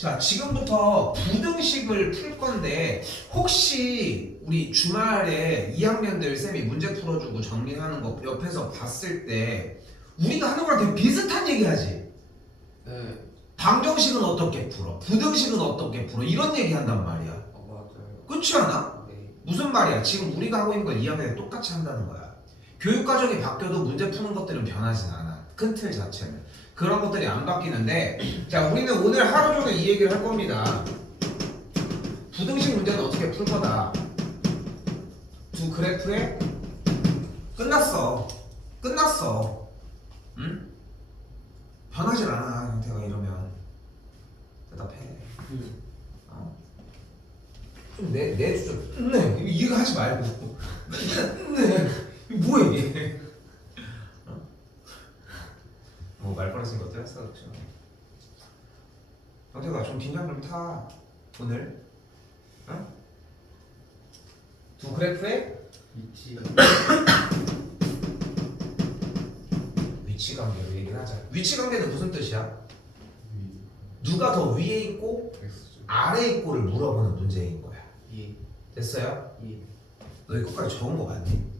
자, 지금부터 부등식을 풀 건데 혹시 우리 주말에 2학년들 쌤이 문제 풀어주고 정리하는 거 옆에서 봤을 때 우리가 하는 거랑 되게 비슷한 얘기 하지? 네. 방정식은 어떻게 풀어? 부등식은 어떻게 풀어? 이런 얘기 한단 말이야. 맞아요. 그렇지 않아? 네. 무슨 말이야? 지금 우리가 하고 있는 걸 2학년이 똑같이 한다는 거야. 교육과정이 바뀌어도 문제 푸는 것들은 변하진 않아. 큰 틀 자체는. 그런 것들이 안 바뀌는데, 자, 우리는 오늘 하루 종일 이 얘기를 할 겁니다. 부등식 문제는 어떻게 풀 거다. 두 그래프에 끝났어. 끝났어. 응? 변하질 않아, 형태가 이러면. 대답해. 어? 좀 내주죠. 네. 이거 하지 말고. 네. 이거 뭐야, 이게. 뭐 말버릇인 것도 했어, 그렇죠? 형태가 좀 긴장 좀 타. 오늘. 어? 두 그래프에 위치 관계로 얘기를 하자. 위치 관계는 무슨 뜻이야? 누가 더 위에 있고 아래에 있고를 물어보는 문제인 거야. 예. 됐어요? 예. 너 이거까지 적은 거 맞니?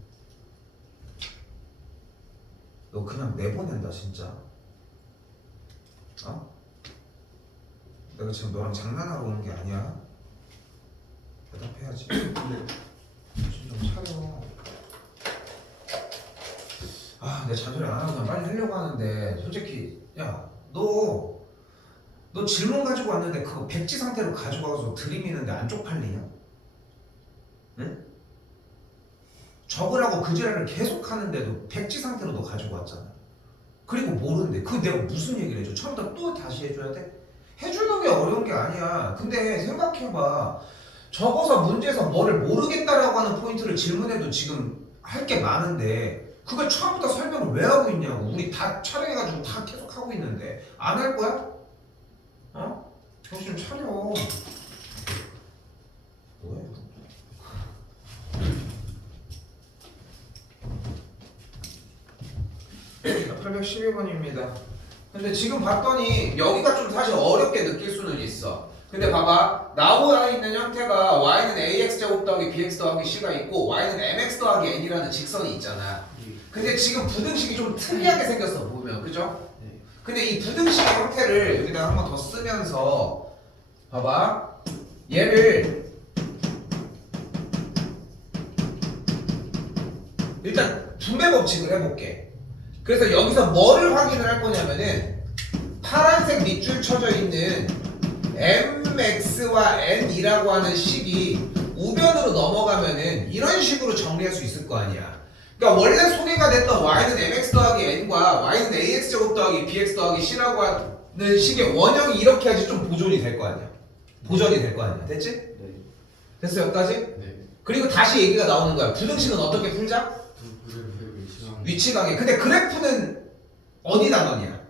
너 그냥 내보낸다 진짜. 어? 내가 지금 너랑 장난하러 오는 게 아니야. 대답해야지. 정신 좀 차려. 아, 내 잔소리 안 하고 그냥 빨리 하려고 하는데 솔직히 야, 너 질문 가지고 왔는데 그거 백지 상태로 가지고 와서 들이미는데 안 쪽팔리냐? 응? 적으라고 그 지랄을 계속 하는데도 백지 상태로 너 가지고 왔잖아. 그리고 모르는데 그 내가 무슨 얘기를 해줘? 처음부터 또 다시 해줘야 돼? 해주는 게 어려운 게 아니야. 근데 생각해봐. 적어서 문제에서 뭐를 모르겠다라고 하는 포인트를 질문해도 지금 할 게 많은데 그걸 처음부터 설명을 왜 하고 있냐고. 우리 다 촬영해가지고 다 계속 하고 있는데 안 할 거야? 어? 정신 좀 차려. 뭐야? 812번입니다. 근데 지금 봤더니 여기가 좀 사실 어렵게 느낄 수는 있어. 근데 봐봐, 나와 있는 형태가 y는 ax제곱 더하기 bx 더하기 c가 있고 y는 mx 더하기 n이라는 직선이 있잖아. 근데 지금 부등식이 좀 특이하게 생겼어 보면, 그죠? 네. 근데 이 부등식의 형태를 여기다 한 번 더 쓰면서 봐봐, 얘를 일단 분배 법칙을 해볼게. 그래서 여기서 뭐를 확인을 할 거냐면은 파란색 밑줄 쳐져 있는 mx와 n이라고 하는 식이 우변으로 넘어가면은 이런 식으로 정리할 수 있을 거 아니야. 그러니까 원래 소개가 됐던 y는 mx 더하기 n과 y는 ax제곱 더하기 bx 더하기 c라고 하는 식의 원형이 이렇게 하지 좀 보존이 될 거 아니야. 보존이 될 거 아니야. 됐지? 네. 됐어 여기까지? 네. 그리고 다시 얘기가 나오는 거야. 부등식은 어떻게 풀자? 위치 관계. 근데 그래프는 어디 단원이야?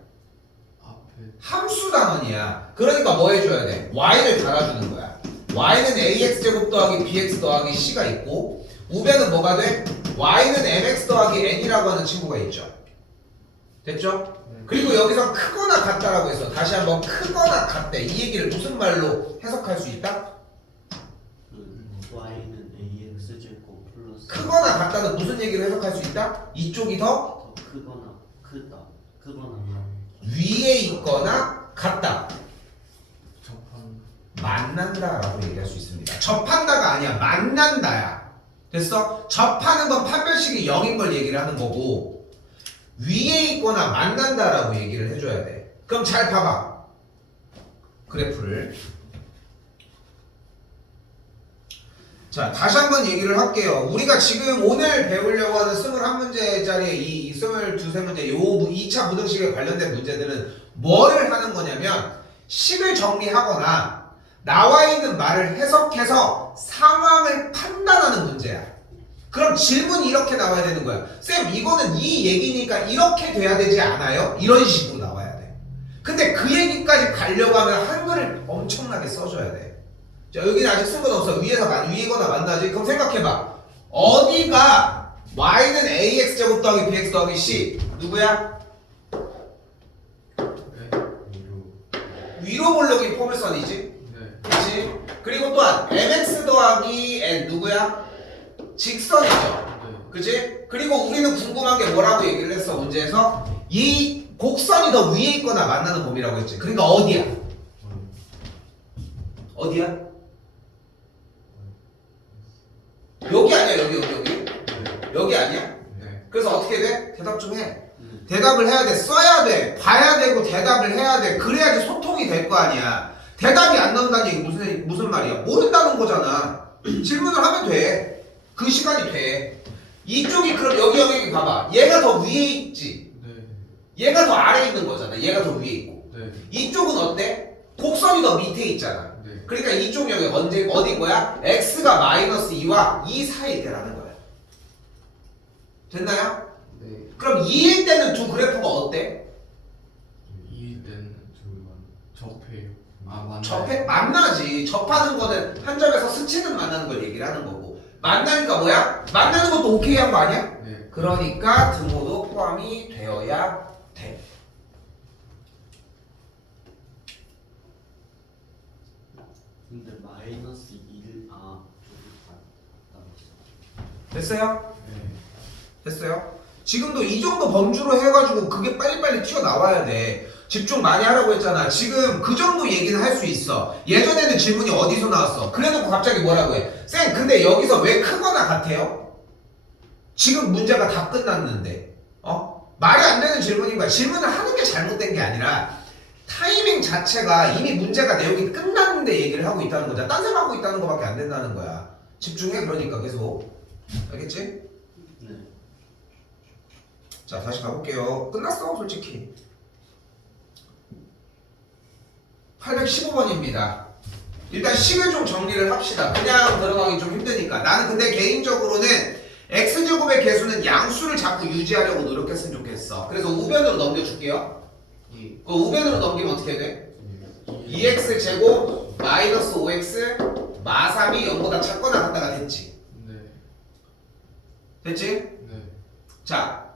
앞에. 함수 단원이야. 그러니까 뭐 해줘야 돼? y를 달아주는 거야. y는 ax제곱 더하기 bx 더하기 c가 있고 우변은 뭐가 돼? y는 mx 더하기 n이라고 하는 친구가 있죠. 됐죠? 네. 그리고 여기서 크거나 같다라고 했어. 다시 한번 크거나 같대. 이 얘기를 무슨 말로 해석할 수 있다? y는 ax제곱 플러스 크거나 같다는 무슨 얘기를 해석할 수 있다? 이쪽이 더 더 크거나 크거나 위에 있거나 같다. 접한. 만난다라고 얘기할 수 있습니다. 접한다가 아니야. 만난다야. 됐어? 접하는 건 판별식이 0인 걸 얘기를 하는 거고 위에 있거나 만난다라고 얘기를 해줘야 돼. 그럼 잘 봐봐. 그래프를. 자, 다시 한번 얘기를 할게요. 우리가 지금 오늘 배우려고 하는 21문제짜리 이 22~23문제 요 2차 부등식에 관련된 문제들은 뭐를 하는 거냐면 식을 정리하거나 나와 있는 말을 해석해서 상황을 판단하는 문제야. 그럼 질문이 이렇게 나와야 되는 거야. 쌤, 이거는 이 얘기니까 이렇게 돼야 되지 않아요? 이런 식으로 나와야 돼. 근데 그 얘기까지 가려고 하면 한글을 엄청나게 써줘야 돼. 자, 여기는 아직 쓴 건 없어. 위에거나 만나지. 그럼 생각해봐. 어디가 y는 ax제곱 더하기 bx 더하기 c 누구야? 위로 볼록이 포물선이지. 네. 그렇지? 그리고 또한 mx 더하기 n 누구야? 직선이죠. 네. 그치? 그리고 우리는 궁금한 게 뭐라고 얘기를 했어 문제에서 이 곡선이 더 위에 있거나 만나는 범위라고 했지. 그러니까 어디야? 어디야? 여기 아니야 여기 여기 아니야? 네. 그래서 어떻게 돼? 대답 좀 해. 네. 대답을 해야 돼. 써야 돼. 봐야 되고 대답을 해야 돼. 그래야지 소통이 될 거 아니야. 대답이 안 나온다는 얘기 무슨 말이야? 모른다는 거잖아. 질문을 하면 돼. 그 시간이 돼. 이쪽이 그럼 여기 봐봐. 얘가 더 위에 있지. 네. 얘가 더 아래에 있는 거잖아. 얘가 더 위에 있고. 네. 이쪽은 어때? 곡선이 더 밑에 있잖아. 네. 그러니까 이쪽 여기 어딘 거야? x가 마이너스 2와 2 사이일 때라는 거야. 됐나요? 네. 그럼 2일 때는 두 그래프가 어때? 이 때는 접해요. 아 맞네. 접해? 만나지. 접하는 거는 한 점에서 스치는 만나는 걸 얘기를 하는 거고 만나니까 뭐야? 만나는 것도 오케이 한 거 아니야? 네. 그러니까 등호도 포함이 되어야 돼. 근데 마이너스 1 저기 됐어요? 네. 됐어요? 지금도 이 정도 범주로 해가지고 그게 빨리빨리 튀어나와야 돼. 집중 많이 하라고 했잖아. 지금 그 정도 얘기는 할 수 있어. 예전에는 질문이 어디서 나왔어? 그래놓고 갑자기 뭐라고 해? 쌤 근데 여기서 왜 크거나 같아요? 지금 문제가 다 끝났는데 말이 안 되는 질문인 거야. 질문을 하는 게 잘못된 게 아니라 타이밍 자체가 이미 문제가 내용이 끝났는데 얘기를 하고 있다는 거잖아. 딴 생각하고 있다는 거밖에 안 된다는 거야. 집중해 그러니까 계속. 알겠지? 네. 자 다시 가볼게요. 끝났어 솔직히. 815번입니다. 일단 식을 좀 정리를 합시다. 그냥 들어가기 좀 힘드니까. 나는 근데 개인적으로는 x제곱의 개수는 양수를 자꾸 유지하려고 노력했으면 좋겠어. 그래서 우변으로 넘겨줄게요. 그 우변으로 넘기면 어떻게 돼? 2x제곱 마이너스 5x 마3이 0보다 작거나 같다가 됐지. 네. 됐지? 네. 자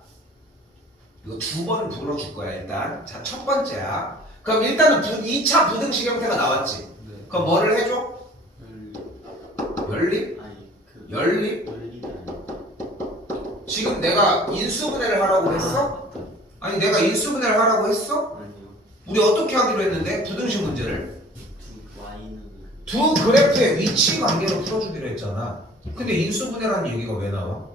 이거 두 번 불어줄 거야 일단. 자 첫 번째야. 그럼 일단은 2차 부등식 형태가 나왔지. 네. 그럼 뭐를 해줘? 연립? 아니 그 연립? 연립이 아니고 지금 내가 인수분해를 하라고 했어? 아니 내가 인수분해를 하라고 했어? 아니요. 우리 어떻게 하기로 했는데? 부등식 문제를 두 y는 두 그래프의 위치 관계로 풀어주기로 했잖아. 근데 인수분해라는 얘기가 왜 나와?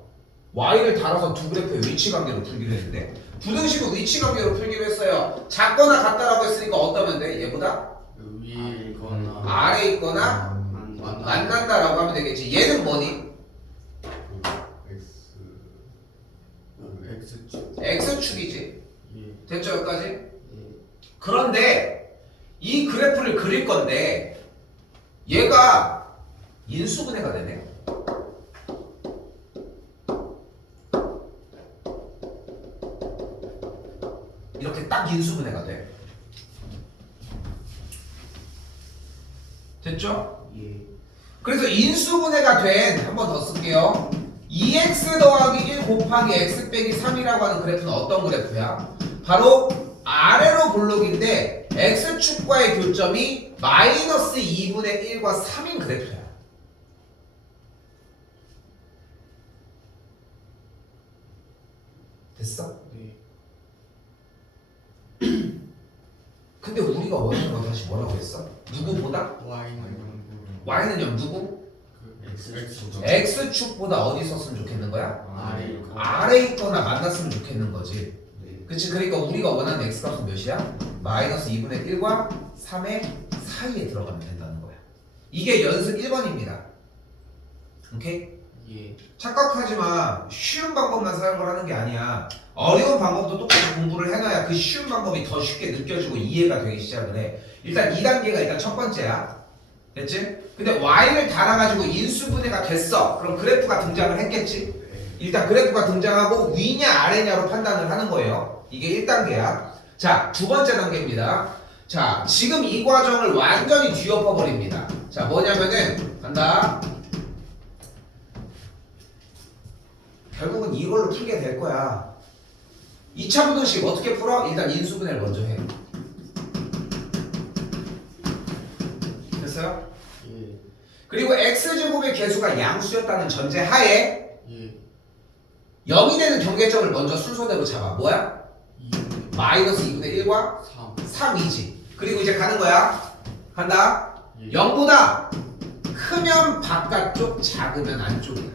y를 달아서 두 그래프의 위치 관계로 풀기로 했는데 부등식은 위치 관계로 풀기로 했어요. 작거나 같다라고 했으니까 어떠면 돼? 얘보다 위에 있거나 아래에 있거나 만난다라고 하면 되겠지. 얘는 뭐니? X축. x축이지. 예. 됐죠 여기까지? 예. 그런데 이 그래프를 그릴 건데 얘가 인수분해가 되네. 이렇게 딱 인수분해가 돼. 됐죠? 예. 그래서 인수분해가 된 한 번 더 쓸게요. 2x 더하기 1 곱하기 x 빼기 3이라고 하는 그래프는 어떤 그래프야? 바로 아래로 볼록인데 x축과의 교점이 마이너스 2분의 1과 3인 그래프야. 됐어? 네. 근데 우리가 원하는 건 다시 뭐라고 했어? 누구보다? y는 요 누구? X축. x축보다 어디 있었으면 좋겠는 거야? 아래. 아래에 있거나 만났으면 좋겠는 거지. 네. 그치? 그러니까 우리가 원하는 x값은 몇이야? 마이너스 2분의 1과 3의 사이에 들어가면 된다는 거야. 이게 연습 1번입니다. 오케이? 예. 착각하지 마. 쉬운 방법만 사용을 하는 게 아니야. 어려운 방법도 똑같이 공부를 해놔야 그 쉬운 방법이 더 쉽게 느껴지고 이해가 되기 시작을 해. 일단 2단계가 일단 첫 번째야. 됐지? 근데 y를 달아가지고 인수분해가 됐어. 그럼 그래프가 등장을 했겠지? 일단 그래프가 등장하고 위냐 아래냐로 판단을 하는 거예요. 이게 1단계야. 자, 두 번째 단계입니다. 자, 지금 이 과정을 완전히 뒤엎어 버립니다. 자, 뭐냐면은 간다. 결국은 이걸로 풀게 될 거야. 2차 부등식 어떻게 풀어? 일단 인수분해를 먼저 해. 됐어요? 예. 그리고 x제곱의 개수가 양수였다는 전제 하에 예. 0이 되는 경계점을 먼저 순서대로 잡아. 뭐야? 2분의 마이너스 2분의 1과 3. 3이지. 그리고 이제 가는 거야. 간다. 예. 0보다 크면 바깥쪽, 작으면 안쪽이야.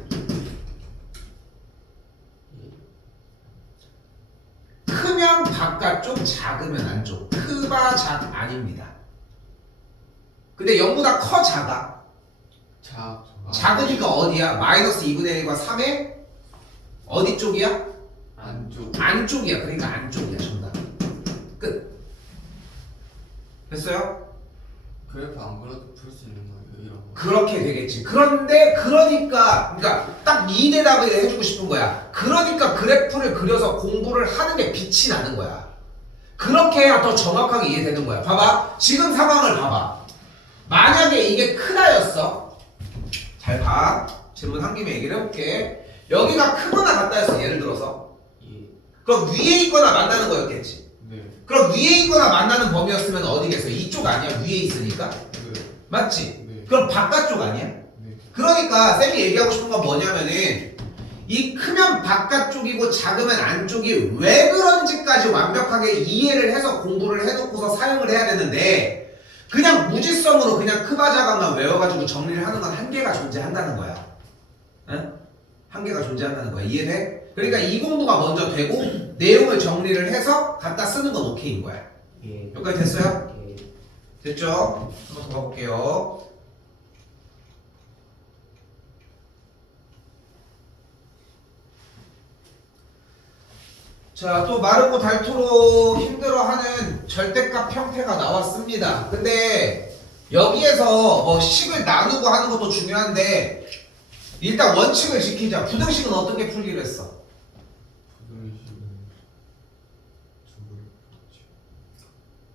크면 바깥쪽, 작으면 안쪽. 크바 작 아닙니다. 근데 0보다 커 작아. 작으니까 어디야? 마이너스 2분의 1과 3의 어디 쪽이야? 안쪽. 안쪽이야. 그러니까 안쪽이야. 정답. 끝. 됐어요? 그래프 안 그려도 풀 수 있는 거예요, 이런 거. 그렇게 되겠지. 그런데 그러니까 딱 이 대답을 해주고 싶은 거야. 그러니까 그래프를 그려서 공부를 하는 게 빛이 나는 거야. 그렇게 해야 더 정확하게 이해되는 거야. 봐봐. 지금 상황을 봐봐. 만약에 이게 크다였어. 잘 봐. 질문 한 김에 얘기를 해볼게. 여기가 크거나 같다였어. 예를 들어서. 예. 그럼 위에 있거나 만나는 거였겠지. 네. 그럼 위에 있거나 만나는 범위였으면 어디겠어? 이쪽 아니야? 위에 있으니까? 네. 맞지? 네. 그럼 바깥쪽 아니야? 네. 그러니까 쌤이 얘기하고 싶은 건 뭐냐면은 이 크면 바깥쪽이고 작으면 안쪽이 왜 그런지까지 완벽하게 이해를 해서 공부를 해놓고서 사용을 해야 되는데 그냥 무지성으로 그냥 크바 작아만 외워가지고 정리를 하는 건 한계가 존재한다는 거야. 응? 한계가 존재한다는 거야. 이해돼? 그러니까 이 공부가 먼저 되고 내용을 정리를 해서 갖다 쓰는 건 오케이인 거야. 예. 여기까지 됐어요? 예. 됐죠? 한번 더 가볼게요. 자, 또 마르고 닳도록 힘들어하는 절대값 형태가 나왔습니다. 근데 여기에서 뭐 식을 나누고 하는 것도 중요한데 일단 원칙을 지키자. 부등식은 어떻게 풀기로 했어?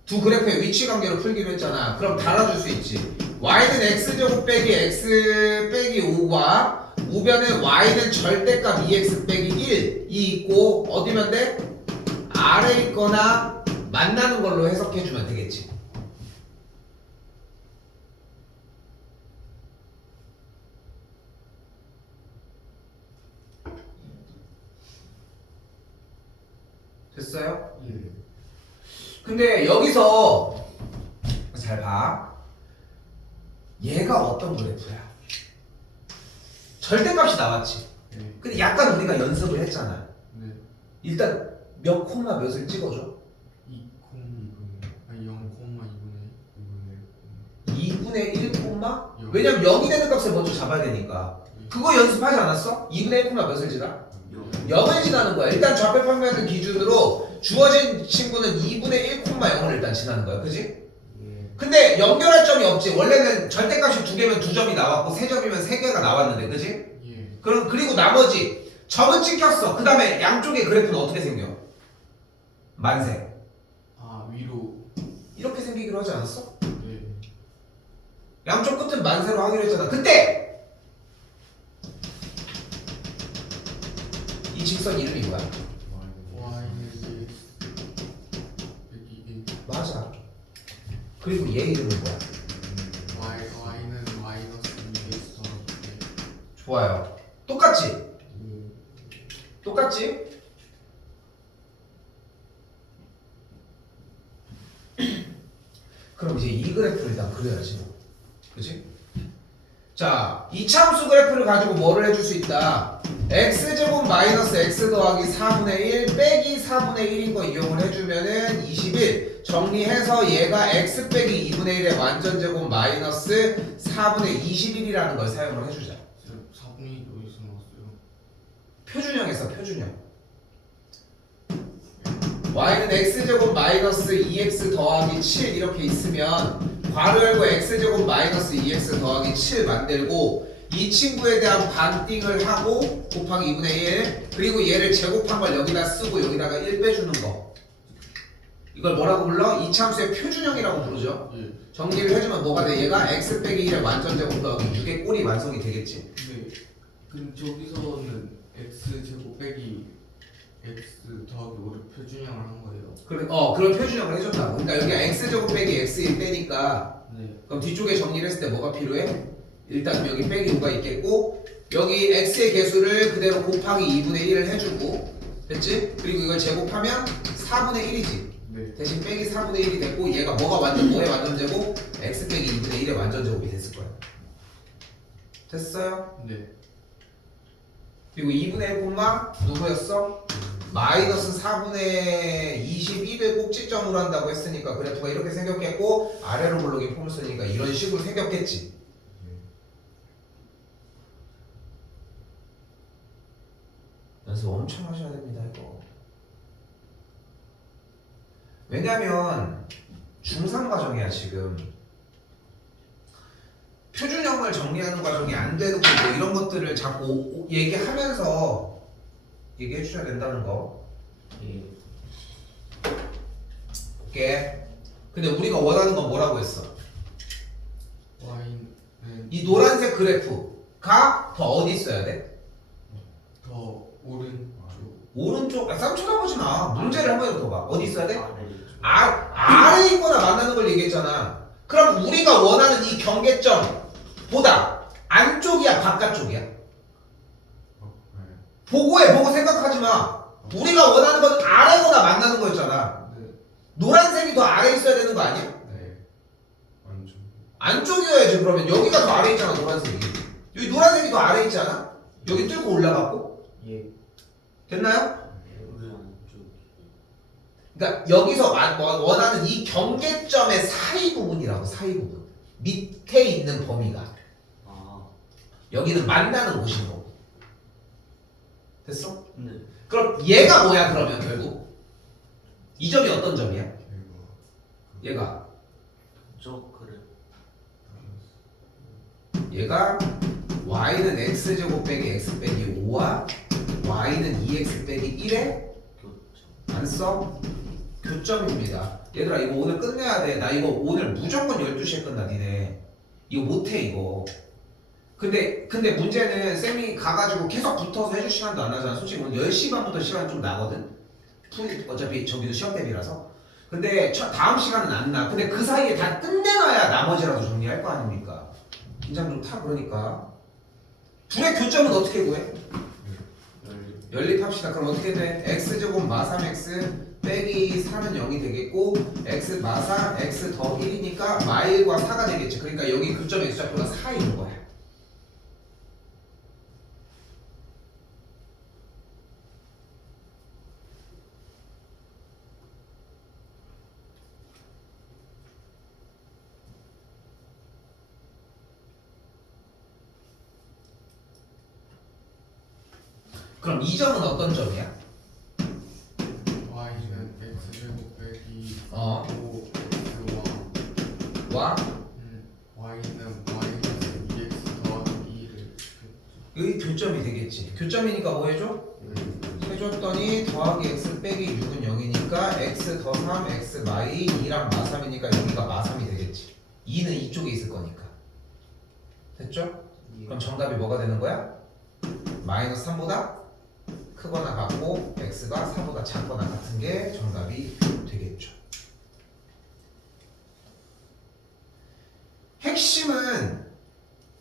두 그래프의 위치 관계로 풀기로 했잖아. 그럼 달아줄 수 있지. y는 x제곱 빼기 x 빼기 5과 우변에 y는 절대값 2x 빼기 1이 있고 어디면 돼? 아래 있거나 만나는 걸로 해석해주면 되겠지. 됐어요? 예. 근데 여기서 잘 봐. 얘가 어떤 그래프야? 절대값이 나왔지. 네. 근데 약간 우리가 연습을 했잖아. 네. 일단 몇 콤마 몇을 찍어줘? 2분의 1 콤마? 왜냐면 0이 되는 값을 먼저 잡아야 되니까. 그거 연습하지 않았어? 2분의 1 콤마 몇을 지나? 0을 지나는 거야. 일단 좌표 평면을 기준으로 주어진 친구는 2분의 1 콤마 0을 일단 지나는 거야. 그지? 예. 근데 연결할 점이 없지. 원래는 절대값이 2개면 2점이 나왔고 3점이면 3개가 나왔는데. 그지? 예. 그리고 나머지 점은 찍혔어. 그 다음에 양쪽의 그래프는 어떻게 생겨? 만세. 아, 위로. 이렇게 생기기로 하지 않았어? 네. 양쪽 끝은 만세로 하기로 했잖아. 그때 이 직선 이름이 뭐야? y는 여기 맞아. 그리고 얘 이름은 뭐야? y는 마이너스 2x 더하기 좋아요. 똑같지? 예. 똑같지? 그럼 이제 이 그래프를 일단 그려야지 뭐. 그치? 자, 이차함수 그래프를 가지고 뭐를 해줄 수 있다? x제곱 마이너스 x 더하기 4분의 1 빼기 4분의 1인 거 이용을 해주면은 21 정리해서 얘가 x 빼기 2분의 1의 완전제곱 마이너스 4분의 21이라는 걸 사용을 해주자. 4분의 1이 어디서 나왔어요? 표준형에서 표준형. y는 x제곱 마이너스 2x 더하기 7 이렇게 있으면 괄호 열고 x제곱 마이너스 2x 더하기 7 만들고 이 친구에 대한 반띵을 하고 곱하기 2분의 1 그리고 얘를 제곱한 걸 여기다 쓰고 여기다가 1 빼주는 거. 이걸 뭐라고 불러? 이차함수의 표준형이라고 부르죠. 예. 정리를 해주면 뭐가 돼? 얘가 x 빼기 1의 완전제곱 더하기 6의 꼴이 완성이 되겠지. 네. 근데 저기서는 x 제곱 빼기 x 더하기 5를 표준형을 한 거예요. 그런 표준형을 해줬다고. 그러니까 여기가 x제곱 빼기 x1 빼니까 1이니까 네. 그럼 뒤쪽에 정리를 했을 때 뭐가 필요해? 일단 여기 빼기 5가 있겠고 여기 x의 개수를 그대로 곱하기 2분의 1을 해주고 됐지? 그리고 이걸 제곱하면 4분의 1이지 네. 대신 빼기 4분의 1이 됐고 얘가 뭐가 완전 뭐의 완전 제곱? x 빼기 2분의 1의 완전 제곱이 됐을 거야 됐어요? 네. 그리고 2분의 1 콤마 누구였어? 마이너스 4분의 21을 꼭지점으로 한다고 했으니까 그래프가 이렇게 생겼겠고 아래로 블록이 폼을 쓰니까 이런 식으로 생겼겠지 연습 엄청 하셔야 됩니다 이거 왜냐면 중3 과정이야 지금 표준형을 정리하는 과정이 안 되는 거고 이런 것들을 자꾸 얘기하면서 얘기해 주셔야 된다는 거 예. 오케이 근데 우리가 원하는 건 뭐라고 했어? y는 이 노란색 그래프가 더 어디 있어야 돼? 더 오른쪽. 오른쪽 쌈 쳐다보지 마 문제를 한번 더 봐 어디 있어야 돼? 아래. 아래에 있거나 만나는 걸 얘기했잖아 그럼 우리가 원하는 이 경계점보다 안쪽이야 바깥쪽이야? 네. 보고해 보고 생각하지 마 우리가 원하는 건 아래거나 만나는 거였잖아 네. 노란색이 더 아래에 있어야 되는 거 아니야? 네. 완전. 안쪽이어야지 그러면 여기가 더 아래에 있잖아 노란색이 여기 노란색이 더 아래에 있잖아 여기 뚫고 올라갔고 예. 됐나요? 우리 안쪽. 그러니까 여기서 원하는 이 경계점의 사이 부분이라고 사이 부분 밑에 있는 범위가 아. 여기는 만나는 곳인 거고 됐어? 네. 그럼 얘가 뭐야 그러면 결국 이 점이 어떤 점이야? 얘가 저 그래. 얘가 y는 x제곱 빼기 x 빼기 5와 y는 2x 빼기 1의 교점. 안 써? 교점입니다. 얘들아 이거 오늘 끝내야 돼. 나 이거 오늘 무조건 12시에 끝나 니네. 이거 못해 이거. 근데 문제는 쌤이 가가지고 계속 붙어서 해줄 시간도 안 하잖아. 솔직히 오늘 10시 반부터 시간 좀 나거든. 어차피 저기도 시험 대비라서. 근데 다음 시간은 안 나. 근데 그 사이에 다 끝내놔야 나머지라도 정리할 거 아닙니까? 긴장 좀 타 그러니까. 둘의 교점은 어떻게 구해? 연립합시다. 그럼 어떻게 돼? x제곱 마 3x 빼기 4는 0이 되겠고 x 마사 x 더 1이니까 마 1과 4가 되겠지. 그러니까 여기 교점 x좌표가 4인 거야. 그럼 이 점은 어떤 점이야? y는 x제곱 빼기 어. 5x와 와? y는 마이너스 2x 더하기 2를 여기 교점이 되겠지. 교점이니까 뭐 해줘? 해줬더니 더하기 x 빼기 6은 0이니까 x 더 3 x 마이 2랑 마 3이니까 여기가 마 3이 되겠지. 2는 이쪽에 있을 거니까. 됐죠? 그럼 정답이 뭐가 되는 거야? 마이너스 3보다 크거나 같고 x가 4보다 작거나 같은 게 정답이 되겠죠. 핵심은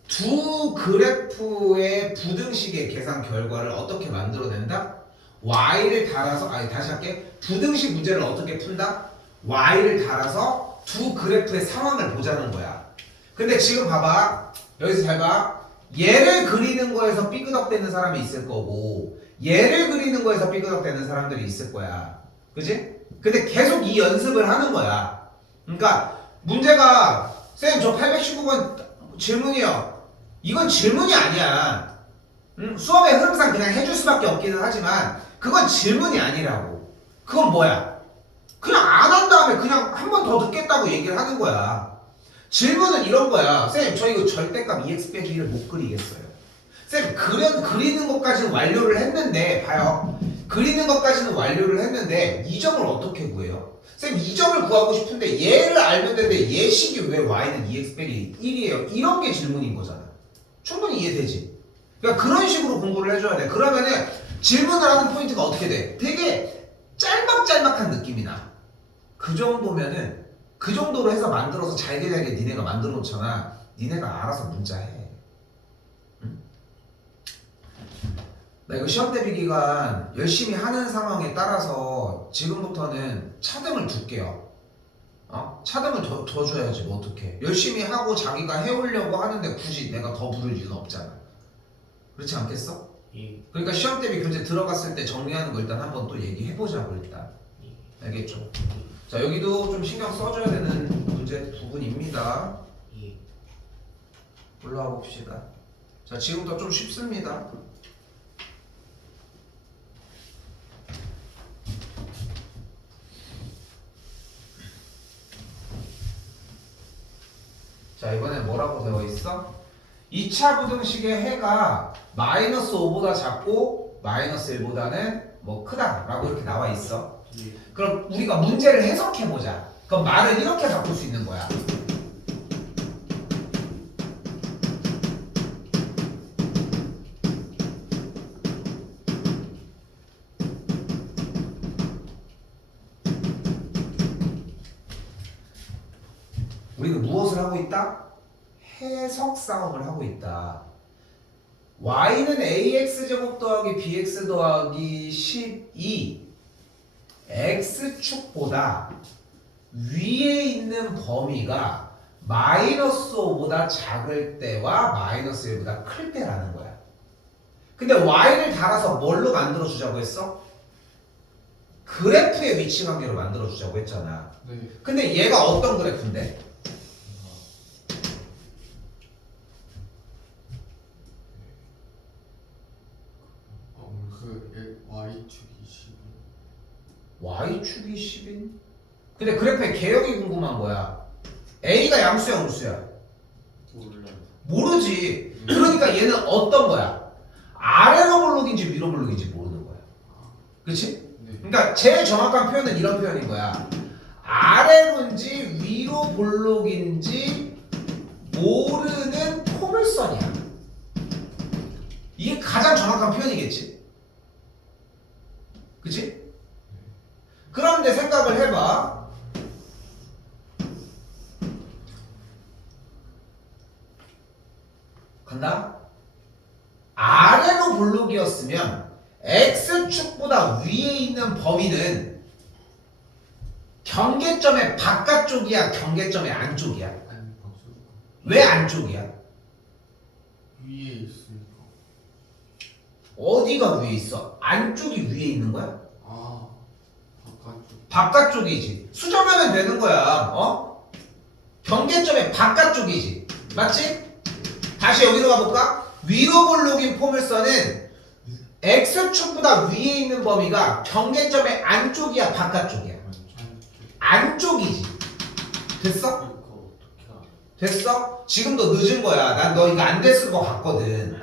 두 그래프의 부등식의 계산 결과를 어떻게 만들어낸다? y를 달아서 다시 할게. 부등식 문제를 어떻게 푼다? y를 달아서 두 그래프의 상황을 보자는 거야. 근데 지금 봐봐. 여기서 잘 봐. 얘를 그리는 거에서 삐그덕대는 사람이 있을 거고 얘를 그리는 거에서 삐그덕대는 사람들이 있을 거야. 그지? 근데 계속 이 연습을 하는 거야. 그러니까 문제가 쌤 저 819번 질문이요. 이건 질문이 아니야. 수업의 흐름상 그냥 해줄 수밖에 없기는 하지만 그건 질문이 아니라고. 그건 뭐야? 그냥 안 한 다음에 그냥 한 번 더 듣겠다고 얘기를 하는 거야. 질문은 이런 거야. 쌤 저 이거 절대값 2x 빼기 1을 못 그리겠어요. 쌤 그리는 것까지는 완료를 했는데 봐요. 그리는 것까지는 완료를 했는데 이 점을 어떻게 구해요? 쌤 이 점을 구하고 싶은데 얘를 알면 되는데 얘식이 왜 y는 2x 빼기 1이에요? 이런 게 질문인 거잖아. 충분히 이해되지? 그러니까 그런 식으로 공부를 해줘야 돼. 그러면은 질문을 하는 포인트가 어떻게 돼? 되게 짤막짤막한 느낌이 나. 그 정도면은 그 정도로 해서 만들어서 잘게 니네가 만들어 놓잖아. 니네가 알아서 문자 해. 응? 나 이거 시험 대비 기간 열심히 하는 상황에 따라서 지금부터는 차등을 둘게요. 차등을 더 줘야지 뭐 어떡해. 열심히 하고 자기가 해오려고 하는데 굳이 내가 더 부를 이유는 없잖아. 그렇지 않겠어? 예. 그러니까 시험 대비 교재 들어갔을 때 정리하는 거 일단 한번 또 얘기해보자고 일단. 예. 알겠죠? 자, 여기도 좀 신경 써줘야 되는 문제 부분입니다. 예. 올라와 봅시다. 자, 지금부터 좀 쉽습니다. 자, 이번엔 뭐라고 되어 있어? 2차 부등식의 해가 마이너스 5보다 작고 마이너스 1보다는 뭐 크다라고 이렇게 나와 있어. 예. 그럼 우리가 문제를 해석해보자. 그럼 말을 이렇게 바꿀 수 있는 거야. 우리는 무엇을 하고 있다? 해석 싸움을 하고 있다. y는 ax제곱 더하기 bx 더하기 12 x축보다 위에 있는 범위가 마이너스 5보다 작을 때와 마이너스 1보다 클 때라는 거야. 근데 y를 달아서 뭘로 만들어 주자고 했어? 그래프의 위치 관계로 만들어 주자고 했잖아. 네. 근데 얘가 어떤 그래프인데? y축이 10. y축이 10인? 근데 그래프의 개혁이 궁금한 거야. a가 양수야 음수야? 몰라요. 모르지. 그러니까 얘는 어떤 거야? 아래로 볼록인지 위로 볼록인지 모르는 거야. 그치? 네. 그러니까 제일 정확한 표현은 이런 표현인 거야. 아래로인지 위로 볼록인지 모르는 포물선이야. 이게 가장 정확한 표현이겠지? 그치? 그런데 생각을 해봐. 간다? 아래로 볼록이었으면 x축보다 위에 있는 범위는 경계점의 바깥쪽이야, 경계점의 안쪽이야? 아니 박수. 왜 안쪽이야? 위에 있으니까. 어디가 위에 있어? 안쪽이 위에 있는 거야? 아 바깥쪽. 바깥쪽이지. 수정하면 되는 거야. 경계점의 바깥쪽이지. 맞지? 다시 여기로 가볼까? 위로 볼록인 포물선은 x축보다 위에 있는 범위가 경계점의 안쪽이야, 바깥쪽이야? 안쪽이지. 됐어? 그거 어떻게 알아? 됐어? 지금도 늦은 거야. 난 너 이거 안 됐을 것 같거든. 네,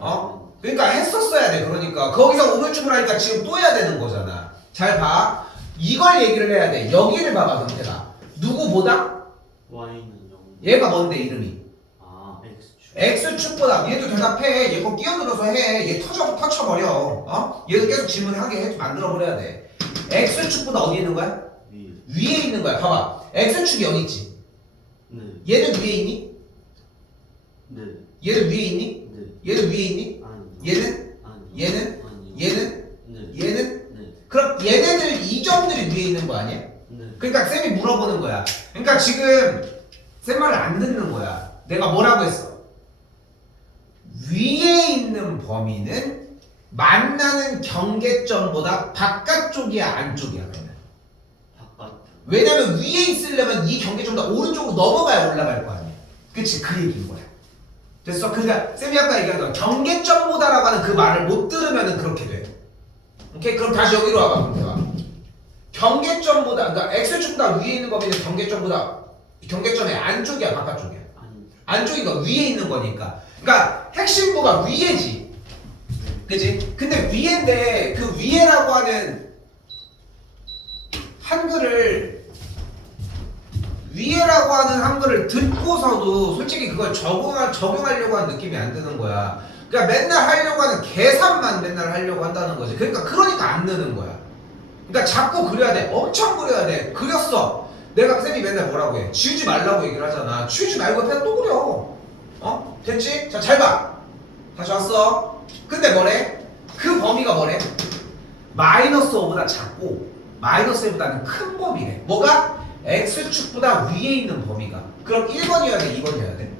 아까 그러니까 했었어야 돼. 그러니까 거기서 우물쭈물 하니까 지금 또 해야 되는 거잖아. 잘 봐. 이걸 얘기를 해야 돼. 여기를 봐봐, 경태가. 누구보다? y는 0. 얘가 뭔데 이름이? 아 x축. x축보다. 얘도 대답해. 얘 거 끼어들어서 해. 얘 터쳐버려. 얘도 계속 질문하게 해. 만들어버려야 돼. x축보다 어디 있는 거야? 위. 위에 있는 거야. 봐봐. x축이 여기 있지. 네. 얘는 위에 있니? 네. 얘는 위에 있니? 네. 얘는 위에 있니? 아니. 얘는? 아니. 얘는? 아니. 얘는? 네. 얘는? 네. 그럼 얘네들 이 점들이 위에 있는 거 아니야? 네. 그러니까 쌤이 물어보는 거야. 그러니까 지금 쌤 말을 안 듣는 거야. 내가 뭐라고 했어? 위에 있는 범위는 만나는 경계점보다 바깥쪽이야, 안쪽이야, 그러면? 바깥. 왜냐면 위에 있으려면 이 경계점보다 오른쪽으로 넘어가야 올라갈 거 아니야. 그치? 그 얘기인 거야. 됐어? 그러니까 쌤이 아까 얘기한 경계점보다라고 하는 그 말을 못 들으면 그렇게 돼. 오케이? 그럼 다시 여기로 와봐, 경태가. 경계점보다, 그러니까 x축보다 위에 있는 범위는 경계점의 안쪽이야, 바깥쪽이야? 아니. 안쪽이가 위에 있는 거니까. 그러니까 핵심부가 위에지. 그치? 근데 위에인데 그 위에라고 하는 한글을 위에라고 하는 한글을 듣고서도 솔직히 그걸 적용하려고 하는 느낌이 안 드는 거야. 그러니까 맨날 하려고 하는 계산만 맨날 하려고 한다는 거지. 그러니까 안 느는 거야. 그러니까 자꾸 그려야 돼. 엄청 그려야 돼. 그렸어. 내가 쌤이 맨날 뭐라고 해? 지우지 말라고 얘기를 하잖아. 지우지 말고 그냥 또 그려. 어? 됐지? 자, 잘 봐. 다시 왔어. 근데 뭐래? 그 범위가 뭐래? 마이너스 5보다 작고 마이너스 1보다는 큰 범위래. 뭐가? x축보다 위에 있는 범위가. 그럼 1번이어야 돼? 2번이어야 돼?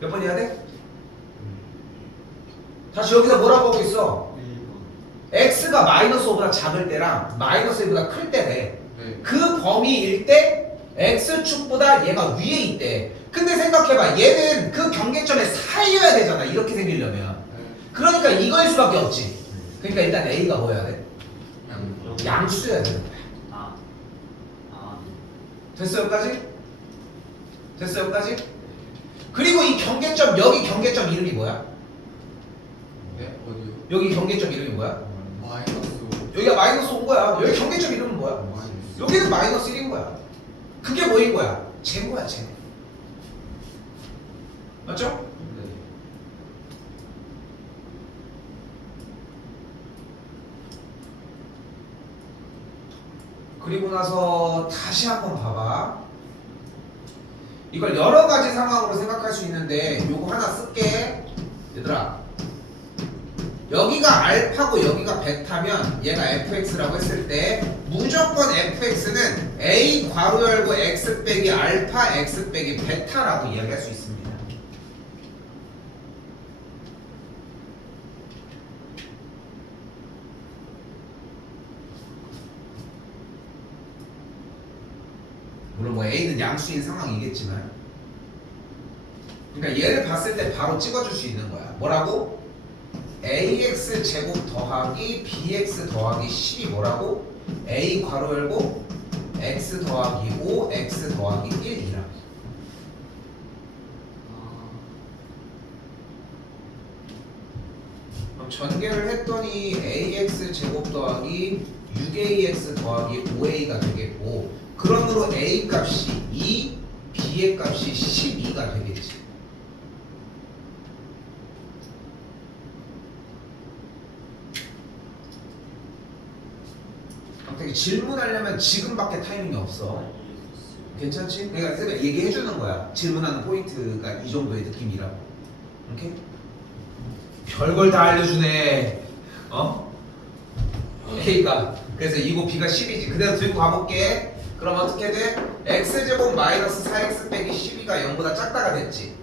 몇 번이어야 돼? 다시 여기서 뭐라고 하고 있어? 1번. x가 마이너스 5보다 작을 때랑 마이너스 1보다 클 때래. 네. 그 범위일 때 x축보다 얘가 위에 있대. 근데 생각해봐. 얘는 그 경계점에 사이여야 되잖아. 이렇게 생기려면. 네. 그러니까 이거일 수밖에 없지. 그러니까 일단 a가 뭐여야 돼? 양. 양수여야 되는 거야. 됐어 여기까지? 됐어 여기까지? 그리고 이 경계점, 여기 경계점 이름이 뭐야? 네. 어디요? 여기 경계점 이름이 뭐야? 마이너스. 여기가 마이너스 5인 거야. 여기 경계점 이름은 뭐야? 마이너스. 여기는 마이너스 1인 거야. 그게 뭐인 거야? 제거야, 제거. 맞죠? 네. 그리고 나서 다시 한번 봐봐. 이걸 여러 가지 상황으로 생각할 수 있는데 요거 하나 쓸게. 얘들아. 여기가 알파고 여기가 베타면 얘가 fx라고 했을 때 무조건 fx는 a 괄호 열고 x 빼기 알파 x 빼기 베타라고 이야기할 수 있습니다. 물론 뭐 a는 양수인 상황이겠지만, 그러니까 얘를 봤을 때 바로 찍어줄 수 있는 거야. 뭐라고? ax 제곱 더하기 bx 더하기 10이 뭐라고? a 괄호 열고 x 더하기 5 x 더하기 1이라. 그럼 전개를 했더니 ax 제곱 더하기 6ax 더하기 5a가 되겠고, 그러므로 a 값이 2, b의 값이 12가 되겠지. 되게 질문하려면 지금밖에 타이밍이 없어. 괜찮지? 내가 쌤이 얘기해 주는 거야. 질문하는 포인트가 이 정도의 느낌이라고. 오케이? 별걸 다 알려주네. 어? A가 그래서 2고 B가 10이지. 그대로 들고 가볼게. 그럼 어떻게 돼? X제곱 마이너스 4X 빼기 12가 0보다 작다가 됐지.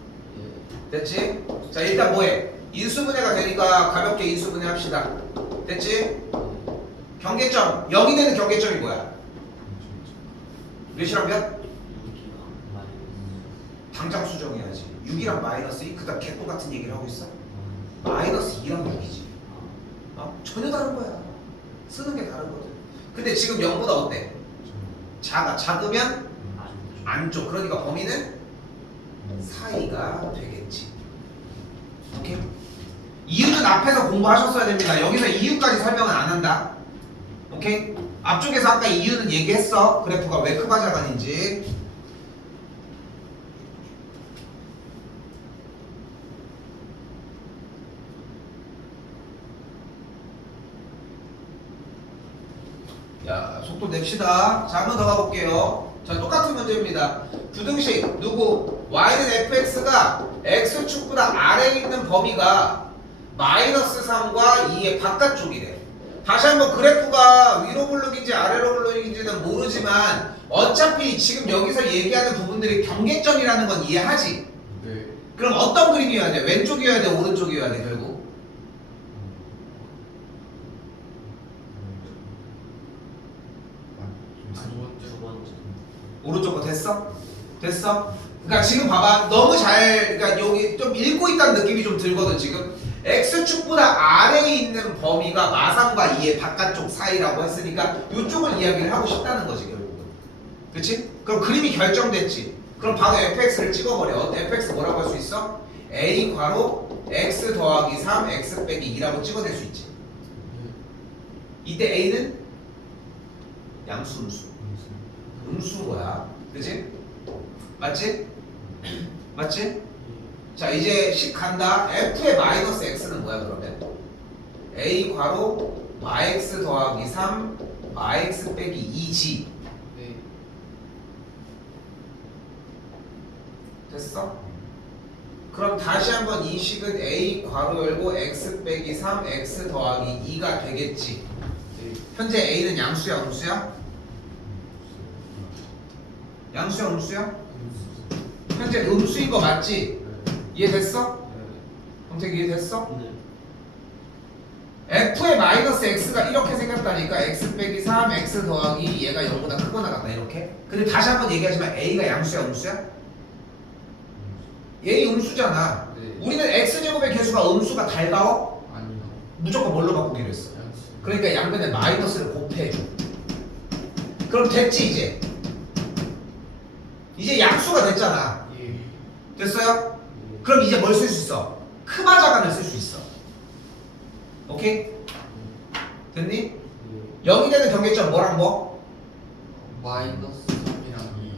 됐지? 자, 일단 뭐해? 인수분해가 되니까 가볍게 인수분해 합시다. 됐지? 경계점, 여기 되는 경계점이 뭐야? 몇이랑 몇? 당장 수정해야지. 6이랑 마이너스 2, 그다음 개또 같은 얘기를 하고 있어? 마이너스 2랑 6이지. 어? 전혀 다른 거야. 쓰는 게 다르거든. 근데 지금 0보다 어때? 작아. 작으면 안쪽. 그러니까 범위는 사이가 되겠지. 오케이? 이유는 앞에서 공부하셨어야 됩니다. 여기서 이유까지 설명은 안 한다. 오케이? 앞쪽에서 아까 이유는 얘기했어. 그래프가 왜 크가 작아진지. 자, 속도 냅시다. 자, 한 번 더 가볼게요. 자, 똑같은 문제입니다. 부등식 누구? y는 fx가 x축보다 아래에 있는 범위가 마이너스 3과 2의 바깥쪽이래. 다시 한번 그래프가 위로 블록인지 아래로 블록인지는 모르지만 어차피 지금 여기서 얘기하는 부분들이 경계점이라는 건 이해하지? 네. 그럼 어떤 그림이어야 돼? 왼쪽이어야 돼? 오른쪽이어야 돼? 결국? 두 번째. 오른쪽 거 됐어? 됐어? 그러니까 지금 봐봐. 너무 잘, 그러니까 여기 좀 읽고 있다는 느낌이 좀 들거든 지금. x축보다 아래에 있는 범위가 마삼과 2의 바깥쪽 사이라고 했으니까 이쪽을 이야기를 하고 싶다는 거지 결국은. 그치? 그럼 그림이 결정됐지. 그럼 바로 fx를 찍어버려. fx 뭐라고 할 수 있어? a 괄호 x 더하기 3 x 빼기 2라고 찍어낼 수 있지. 이때 a는 양수 음수. 음수인 거야. 그치? 맞지? 맞지? 자, 이제 10 간다. f의 마이너스 x는 뭐야 그러면? a 괄호 마x 더하기 3 마x 빼기 2g. 네. 됐어? 그럼 다시 한번 이 식은 a 괄호 열고 x 빼기 3 x 더하기 2가 되겠지. 네. 현재 a는 양수야 음수야? 양수야 음수야? 현재 음수인 거 맞지? 이해됐어? 형택 이해됐어? 네. f의 마이너스 x가 이렇게 생겼다니까. x 빼기 3 x 더하기 얘가 0보다 크거나 같다 이렇게. 근데 다시 한번 얘기하지만 a가 양수야 음수야? 얘 음수잖아. 네. 우리는 x제곱의 개수가 음수가 달가워? 아니요. 무조건 뭘로 바꾸기로 했어? 양수. 그러니까 양변에 마이너스를 곱해줘. 그럼 됐지 이제? 이제 양수가 됐잖아. 예. 됐어요? 그럼 이제 뭘 쓸 수 있어? 크바자간을 쓸 수 있어. 오케이? 됐니? 0이 되는 경계점 뭐랑 뭐? 마이너스 3이랑 2.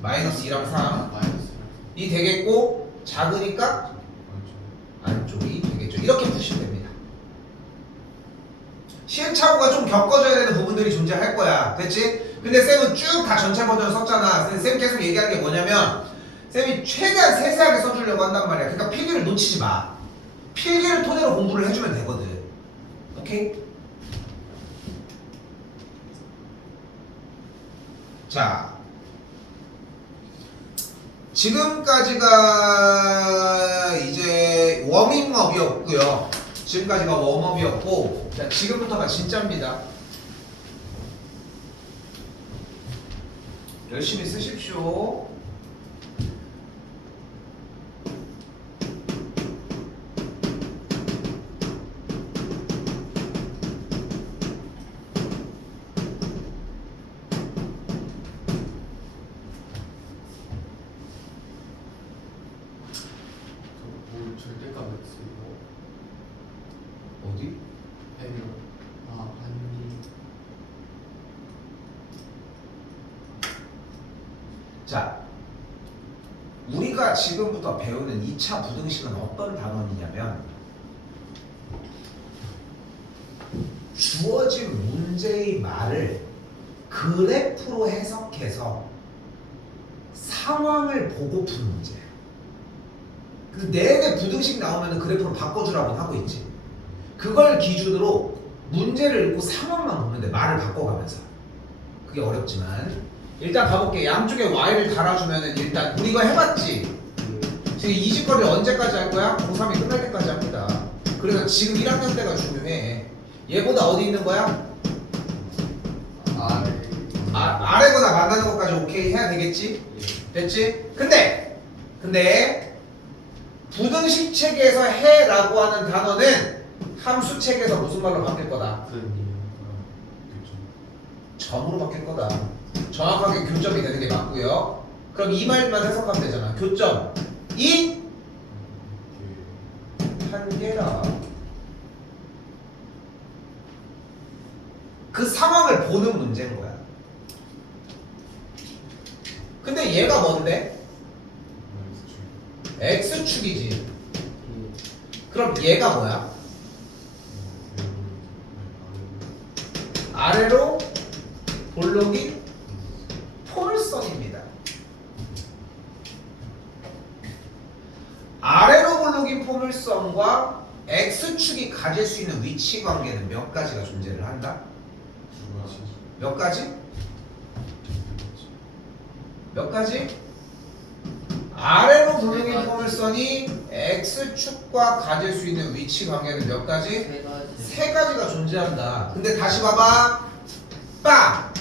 마이너스 2랑 3. 마이너스 이 되겠고 작으니까 안쪽이 되겠죠. 이렇게 푸시면 됩니다. 시행착오가 좀 겪어줘야 되는 부분들이 존재할 거야. 됐지? 근데 쌤은 쭉 다 전체 버전을 썼잖아. 쌤 계속 얘기하는 게 뭐냐면 쌤이 최대한 세세하게 써주려고 한단 말이야. 그러니까 필기를 놓치지 마. 필기를 토대로 공부를 해주면 되거든. 오케이? 자, 지금까지가 이제 워밍업이었고요. 지금까지가 웜업이었고, 자, 지금부터가 진짜입니다. 열심히 쓰십시오. 뭘 절대값 X 이거. 어디? 해요. 아, 한이. 자, 우리가 지금부터 배우는 2차 부등식은 어떤 단원이냐면 주어진 문제의 말을 그래프로 해석해서 상황을 보고 푸는 문제야. 그 내내 부등식 나오면 그래프로 바꿔주라고 하고 있지. 그걸 기준으로 문제를 읽고 상황만 보는데 말을 바꿔가면서. 그게 어렵지만 일단 가볼게. 양쪽에 y를 달아주면은 일단 우리 이거 해봤지? 지금 이 짓거리를 언제까지 할 거야? 고3이 끝날 때까지 합니다. 그래서 지금 1학년 때가 중요해. 얘보다 어디 있는 거야? 아래. 아래거나 만나는 것까지 오케이 해야 되겠지? 됐지? 근데 부등식 체계에서 해라고 하는 단어는 함수 체계에서 무슨 말로 바뀔 거다? 점으로 바뀔 거다. 정확하게 교점이 되는 게 맞고요. 그럼 이 말만 해석하면 되잖아. 교점 이 한계라. 그 상황을 보는 문제인 거야. 근데 얘가 뭔데? X축이지. 그럼 얘가 뭐야? 아래로 볼록이 포물선입니다. 아래로 볼록인 포물선과 X축이 가질 수 있는 위치 관계는 몇 가지가 존재를 한다? 몇 가지? 몇 가지? 아래로 볼록인 포물선이 X축과 가질 수 있는 위치 관계는 몇 가지? 세 가지. 세 가지가 존재한다. 근데 다시 봐봐. 빵!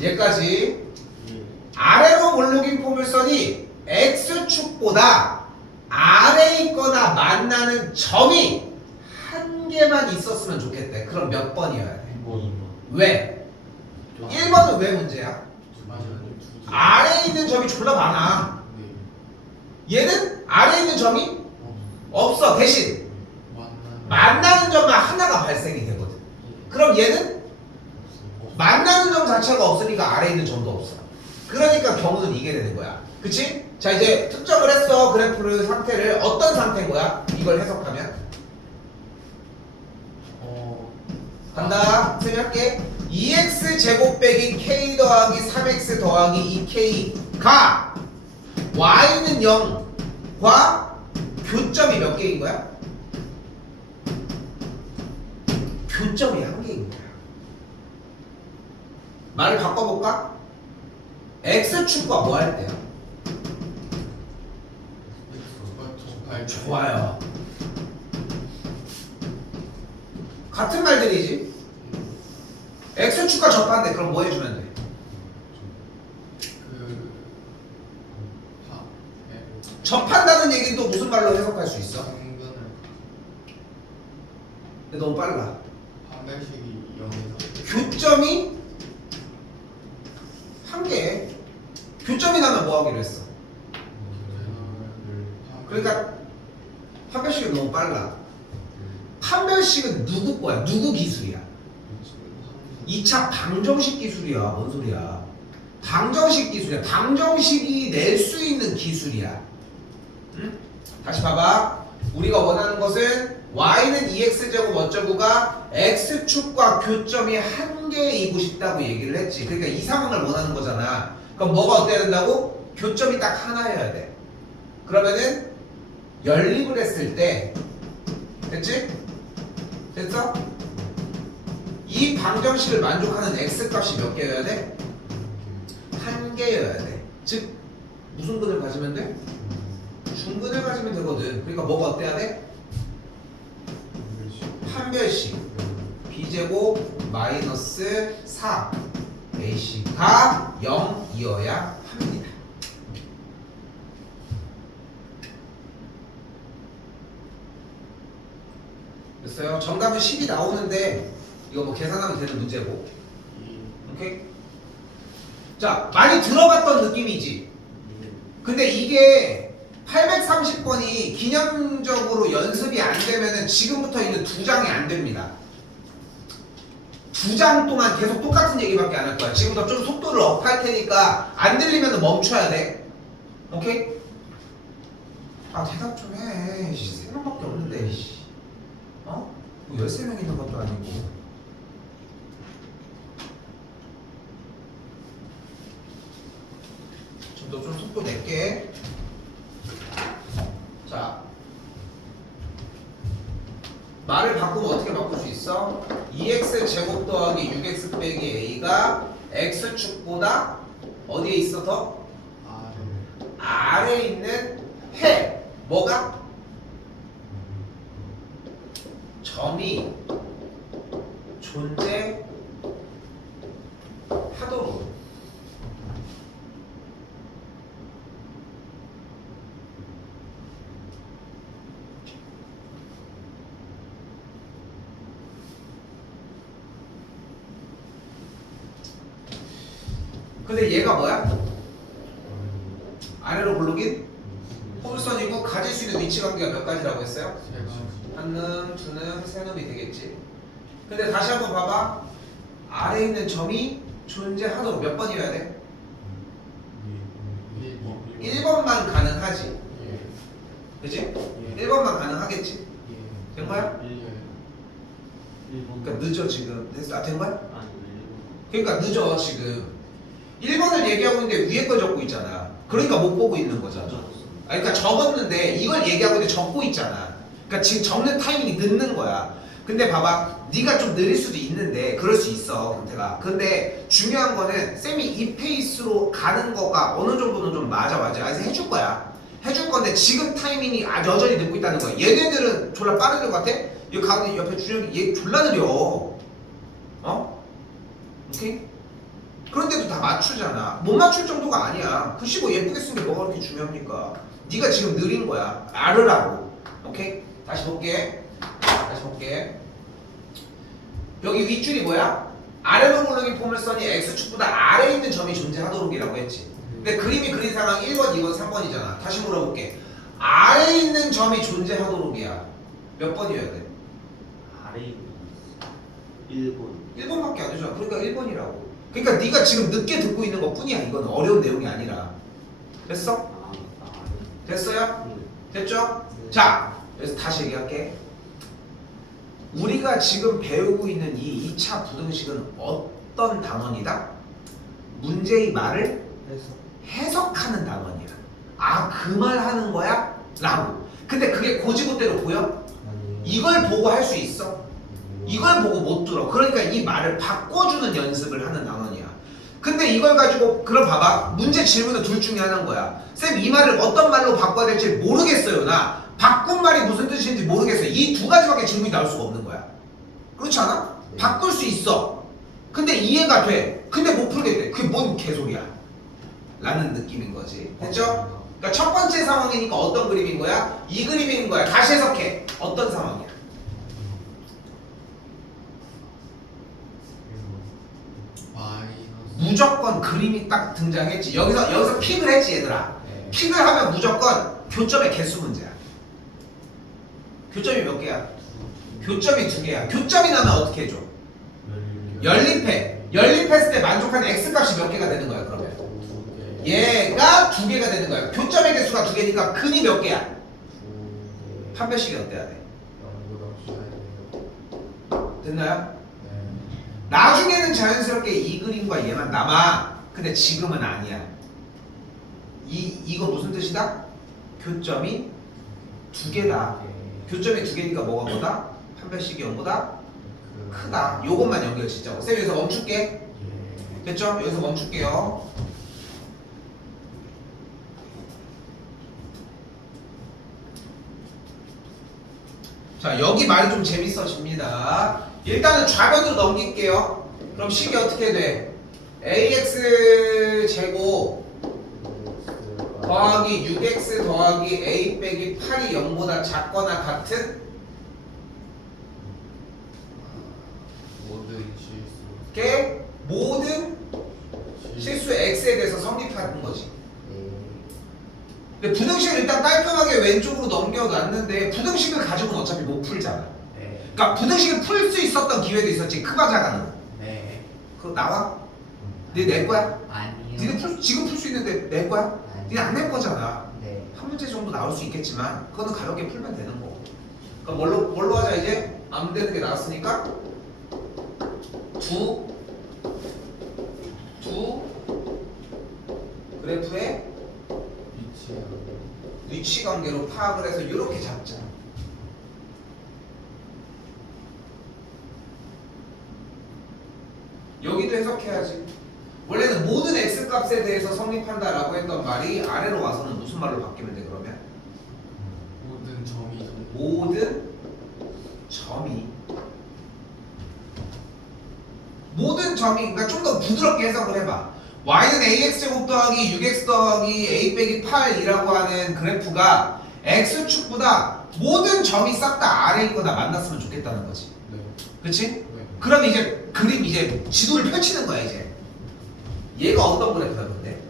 얘까지 아래로 볼록인 포물선이 X축보다 아래에 있거나 만나는 점이 한 개만 있었으면 좋겠대. 그럼 몇 번이어야 돼? 왜? 1번은 왜 문제야? 아래에 있는 점이 졸라 많아. 얘는 아래에 있는 점이 없어. 대신 만나는 점만 하나가 발생이 되거든. 그럼 얘는 만나는 점 자체가 없으니까 아래에 있는 점도 없어. 그러니까 경우는 이게 되는 거야. 그치? 자, 이제 특정을 했어. 그래프를 상태를. 어떤 상태인 거야? 이걸 해석하면 간다. 쌤이 할게. 2x 제곱 빼기 k 더하기 3x 더하기 2k가 y는 0과 교점이 몇 개인 거야? 교점이 한 개인 거야. 말을 바꿔볼까? x축과 뭐 할 때요? 좋아요. 같은 말들이지. x축과 접한대. 그럼 뭐 해주면 돼? 접한다는 얘기는 또 무슨 말로 해석할 수 있어? 당근을 근데 너무 빨라. 판별식이 0에서 교점이 한 개. 교점이 나면 뭐 하기로 했어? 그러니까 판별식은 너무 빨라. 판별식은 누구 거야? 누구 기술이야? 2차 방정식 기술이야. 뭔 소리야? 방정식 기술이야. 방정식이 낼 수 있는 기술이야. 응? 다시 봐봐. 우리가 원하는 것은 y는 2x제곱 어쩌고가 x축과 교점이 한 개이고 싶다고 얘기를 했지. 그러니까 이 상황을 원하는 거잖아. 그럼 뭐가 어때야 된다고? 교점이 딱 하나여야 돼. 그러면은 연립을 했을 때 됐지? 됐어? 이 방정식을 만족하는 x값이 몇 개여야 돼? 한 개여야 돼. 즉 무슨 근을 가지면 돼? 중근을 가지면 되거든. 그러니까 뭐가 어때야 돼? 판별식 b제곱 마이너스 4 ac가 0이어야 합니다. 됐어요? 정답은 10이 나오는데 이거 뭐 계산하면 되는 문제고. 오케이? 자, 많이 들어봤던 느낌이지. 근데 이게 830번이 기념적으로 연습이 안 되면은 지금부터 있는 2장이 안 됩니다. 2장 동안 계속 똑같은 얘기밖에 안 할 거야. 지금부터 좀 속도를 업할 테니까 안 들리면 멈춰야 돼. 오케이? 아, 대답 좀 해. 3명밖에 없는데. 어? 뭐 13명 있는 것도 아니고. 좀 속도 낼게. 자, 말을 바꾸면 어떻게 바꿀 수 있어? 2x 제곱 더하기 6x 빼기 a가 x축보다 어디에 있어 더? 아래에 있는 해. 뭐가? 점이 존재하도록. 근데 얘가 뭐야? 아래로 굴러긴 홀선이고 가질 수 있는 위치 관계가 몇 가지라고 했어요? 한 놈, 두 놈, 세 놈이 되겠지. 근데 다시 한번 봐봐. 아래에 있는 점이 존재하도록 몇 번이어야 돼? 1번만 가능하지. 그치? 1번만 가능하겠지? 된 거야? 그러니까 늦어 지금. 됐어? 된 거야? 그러니까 늦어 지금. 1번을 얘기하고 있는데 위에 걸 적고 있잖아. 그러니까 못 보고 있는 거잖아. 그러니까 적었는데 이걸 얘기하고 있는데 적고 있잖아. 그러니까 지금 적는 타이밍이 늦는 거야. 근데 봐봐, 네가 좀 느릴 수도 있는데 그럴 수 있어, 금태가. 근데 중요한 거는 쌤이 이 페이스로 가는 거가 어느 정도는 좀 맞아. 그래서 해줄 거야. 해줄 건데 지금 타이밍이 여전히 늦고 있다는 거야. 얘네들은 졸라 빠른 것 같아? 여기 가운데 옆에 준혁이 얘 졸라 느려. 어? 오케이? 그런데도 다 맞추잖아. 못 맞출 정도가 아니야. 글씨 뭐 예쁘게 쓴 게 뭐가 그렇게 중요합니까? 네가 지금 느린 거야. 알으라고. 오케이? 다시 볼게. 여기 윗줄이 뭐야? 아래로 굴러긴 포물선이 x축보다 아래에 있는 점이 존재하도록이라고 했지. 근데 그림이 그린 상황 1번, 2번, 3번이잖아. 다시 물어볼게. 아래에 있는 점이 존재하도록이야. 몇 번이어야 돼? 아래 1번. 1번밖에 안 되잖아. 그러니까 1번이라고. 그러니까 네가 지금 늦게 듣고 있는 것 뿐이야. 이건 어려운 내용이 아니라. 됐어? 됐어요? 됐죠? 자, 그래서 다시 얘기할게. 우리가 지금 배우고 있는 이 2차 부등식은 어떤 단원이다? 문제의 말을 해석하는 단원이야. 아, 그 말 하는 거야? 라고. 근데 그게 고지고대로 보여? 아니요. 이걸 보고 할 수 있어? 이걸 보고 못 들어. 그러니까 이 말을 바꿔주는 연습을 하는 단원이야. 근데 이걸 가지고 그럼 봐봐. 문제 질문은 둘 중에 하나인 거야. 쌤, 이 말을 어떤 말로 바꿔야 될지 모르겠어요. 나 바꾼 말이 무슨 뜻인지 모르겠어요. 이 두 가지밖에 질문이 나올 수가 없는 거야. 그렇지 않아? 바꿀 수 있어. 근데 이해가 돼. 근데 못 풀겠대. 그게 뭔 개소리야. 라는 느낌인 거지. 됐죠? 그러니까 첫 번째 상황이니까 어떤 그림인 거야? 이 그림인 거야. 다시 해석해. 어떤 상황이야? 마이너스. 무조건 그림이 딱 등장했지. 여기서 픽을 했지, 얘들아. 네. 픽을 하면 무조건 교점의 개수 문제야. 교점이 몇 개야? 교점이 2개야. 교점이 나면 어떻게 해줘? 연립해. 연립했을 때 만족하는 x값이 몇 개가 되는 거야, 그러면? 얘가 2개가 되는 거야. 교점의 개수가 2개니까 근이 몇 개야? 한 배씩이 어때야 돼? 됐나요? 나중에는 자연스럽게 이 그림과 얘만 남아. 근데 지금은 아니야. 이거 무슨 뜻이다? 교점이 2개다. 교점이 2개니까 뭐가 보다? 한 배씩이 0보다 크다. 요것만 연결 짓자고. 쌤 여기서 멈출게. 됐죠? 여기서 멈출게요. 자, 여기 말이 좀 재밌어집니다. 일단은 좌변으로 넘길게요. 그럼 식이 어떻게 돼? ax 제곱 더하기 6x 더하기 a 빼기 8이 0보다 작거나 같은 모든 실수. 게 모든 실수 x에 대해서 성립하는 거지. 근데 부등식을 일단 깔끔하게 왼쪽으로 넘겨놨는데 부등식을 가지고는 어차피 못 풀잖아. 네. 그러니까 부등식을 풀 수 있었던 기회도 있었지. 크가 작아는. 네. 그거 나와? 네 낼 거야? 아니요. 니네 지금 풀 수 있는데 낼 거야? 니네 안 낼 거잖아. 네. 한 문제 정도 나올 수 있겠지만 그거는 가볍게 풀면 되는 거고. 그럼 뭘로 하자 이제? 안 되는 게 나왔으니까 두 그래프의 위치 관계로 파악을 해서 이렇게 잡자. 여기도 해석해야지. 원래는 모든 x값에 대해서 성립한다라고 했던 말이 아래로 와서는 무슨 말로 바뀌면 돼 그러면? 모든 점이 모든 점이 그러니까 좀 더 부드럽게 해석을 해봐. y는 ax제곱 더하기 6x 더하기 a 빼기 8이라고 하는 그래프가 x축보다 모든 점이 싹 다 아래에 있거나 만났으면 좋겠다는 거지. 네. 그치? 네. 그럼 이제 그림 이제 지도를 펼치는 거야 이제. 얘가 어떤 그래프야 근데?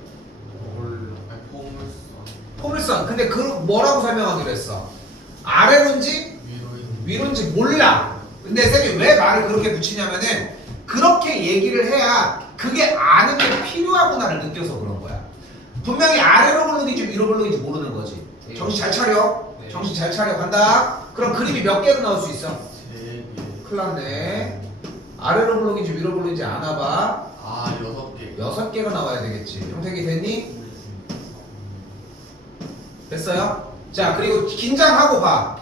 포물선. 근데 그 뭐라고 설명하기로 했어? 아래로인지 위로인지 몰라. 근데 쌤이 왜 말을 그렇게 붙이냐면은 그렇게 얘기를 해야 그게 아는 게 필요하구나를 느껴서 그런 거야. 분명히 아래로 볼록인지 위로 볼록인지 모르는 거지. 네. 정신 잘 차려. 네. 정신 잘 차려. 간다. 그럼 그림이 몇 개로 나올 수 있어? 3개. 큰일 났네. 아래로 볼록인지 위로 볼록인지 아나봐. 아, 6개. 6개가 나와야 되겠지. 형택이 됐니? 됐어요? 자, 그리고 긴장하고 봐.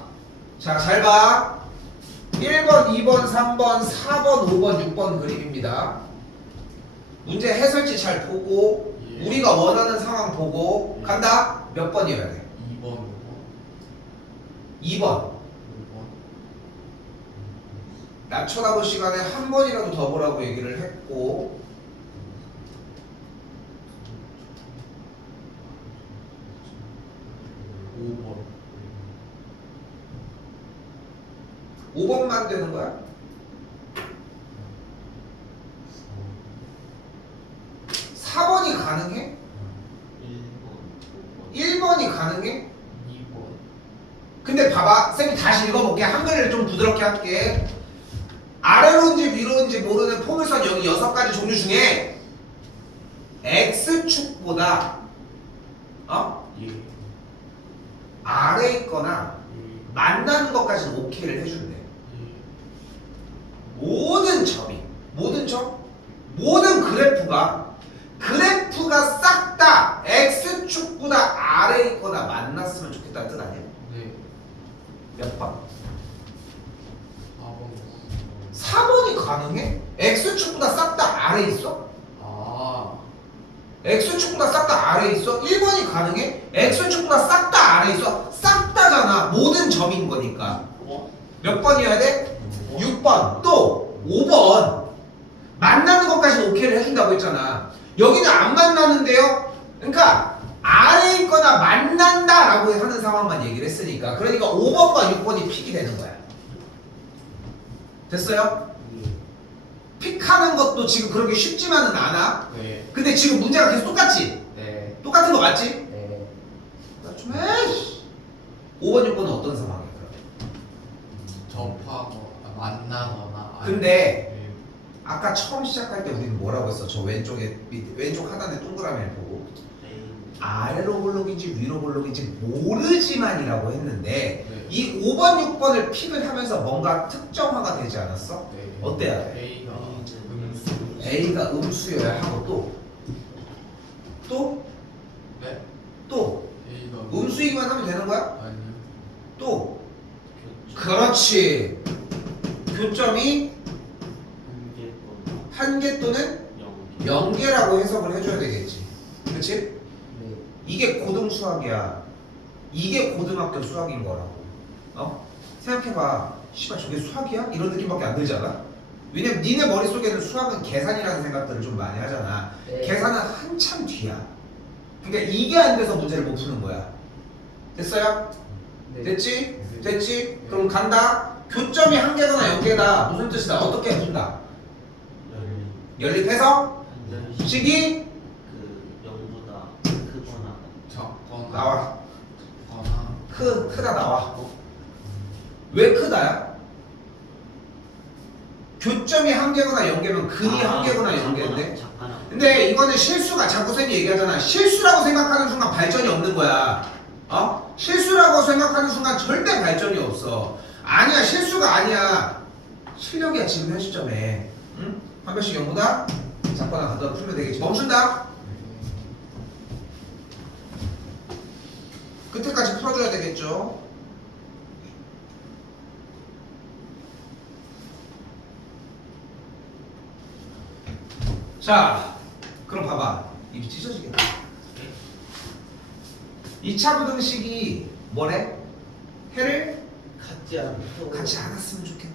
자, 잘 봐. 1번, 2번, 3번, 4번, 5번, 6번 그림입니다. 문제 해설지 잘 보고 예. 우리가 원하는 상황 보고 간다. 몇 번이어야 돼? 2번, 2번. 5번. 나 쳐다볼 시간에 한 번이라도 더 보라고 얘기를 했고 5번만 되는 거야? 4번이 가능해? 1번이 가능해? 2번. 근데 봐봐. 쌤이 다시 읽어볼게. 한글을 좀 부드럽게 할게. 아래로인지 위로인지 모르는 포물선 여기 6가지 종류 중에 X축보다 예. 아래 있거나 예. 만나는 것까지는 오케이를 해준대. 예. 모든 점이 모든 그래프가 싹 다 X축보다 아래에 X축보다 싹 다 아래에 있어? 1번이 가능해? X축보다 싹 다 아래에 있어? 싹 다잖아. 모든 점인 거니까. 몇 번이어야 돼? 6번. 또 5번. 만나는 것까지 오케이를 해준다고 했잖아. 여기는 안 만나는데요. 그러니까 아래에 있거나 만난다라고 하는 상황만 얘기를 했으니까. 그러니까 5번과 6번이 픽이 되는 거야. 됐어요? 픽하는 것도 지금 그렇게 쉽지만은 않아. 네. 근데 지금 문제가 계속 똑같지? 네. 똑같은 거 맞지? 네. 나 좀 해. 5번, 6번은 어떤 상황이야? 그럼? 접하거나 만나거나. 근데 네. 아까 처음 시작할 때 우리는 뭐라고 했어? 저 왼쪽에 왼쪽 하단에 동그라미를 보고 아래로 볼록인지 위로 볼록인지 모르지만이라고 했는데 네. 이 5번, 6번을 픽을 하면서 뭔가 특정화가 되지 않았어? 네. 어때야 돼? A가 음수. A가 음수여야 하고 또 네. A가 음수이기만 하면 되는 거야? 아니요. 또 그렇지. 교점이 한 개 또는 0개라고 해석을 해줘야 되겠지. 그치? 이게 고등 수학이야. 이게 고등학교 수학인 거라고. 생각해봐. 씨발 저게 수학이야? 이런 느낌밖에 안 들잖아. 왜냐면 니네 머릿속에는 수학은 계산이라는 생각들을 좀 많이 하잖아. 네. 계산은 한참 뒤야. 그러니까 이게 안 돼서 문제를 못 푸는 거야. 됐어요? 됐지? 됐지? 그럼 간다. 교점이 한 개거나 0개다. 무슨 뜻이다? 어떻게 푼다? 연립해서 식이 그 0보다 크거나 작거나. 나와. 작거나. 크다 나와. 왜 크다야? 교점이 한 개거나 0개면 근이 한 개거나 0개인데. 근데 이거는 실수가 자꾸 쌤이 얘기하잖아. 실수라고 생각하는 순간 발전이 없는 거야. 실수라고 생각하는 순간 절대 발전이 없어. 아니야, 실수가 아니야. 실력이야 지금 현 시점에. 응? 한 번씩 0보다 작거나 같거나 풀면 되겠지. 멈춘다. 끝에까지 풀어줘야 되겠죠. 자, 그럼 봐봐. 입이 찢어지겠다. 2차 부등식이 뭐래? 해를 같이 않았으면 좋겠대.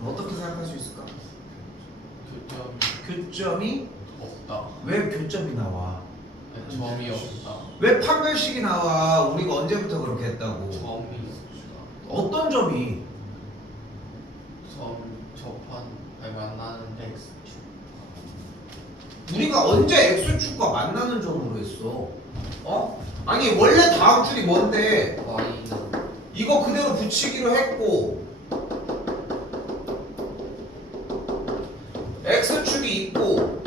그럼 어떻게 생각할 수 있을까? 교점이 없다. 왜 교점이 나와? 점이 없다. 왜 판별식이 나와? 우리가 언제부터 그렇게 했다고? 점이 없다. 어떤 점이? 만나는 X축. 우리가 언제 X축과 만나는 점으로 했어? 아니 원래 다음 줄이 뭔데? Y는 이거 그대로 붙이기로 했고 X축이 있고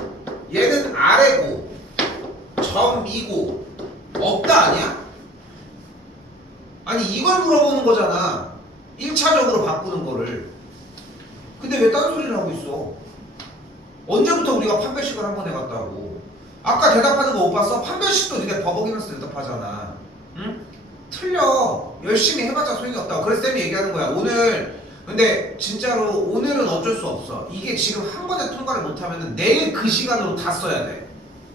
얘는 아래고 점이고 없다 아니야? 아니 이걸 물어보는 거잖아. 1차적으로 바꾸는 거를. 근데 왜 딴 소리를 하고 있어? 언제부터 우리가 판별식을 한 번 해갔다고. 아까 대답하는 거 못 봤어? 판별식도 니네 버벅이면서 대답하잖아. 응? 틀려. 열심히 해봤자 소용이 없다고. 그래서 쌤이 얘기하는 거야. 오늘 근데 진짜로 오늘은 어쩔 수 없어. 이게 지금 한 번에 통과를 못하면 내일 그 시간으로 다 써야 돼.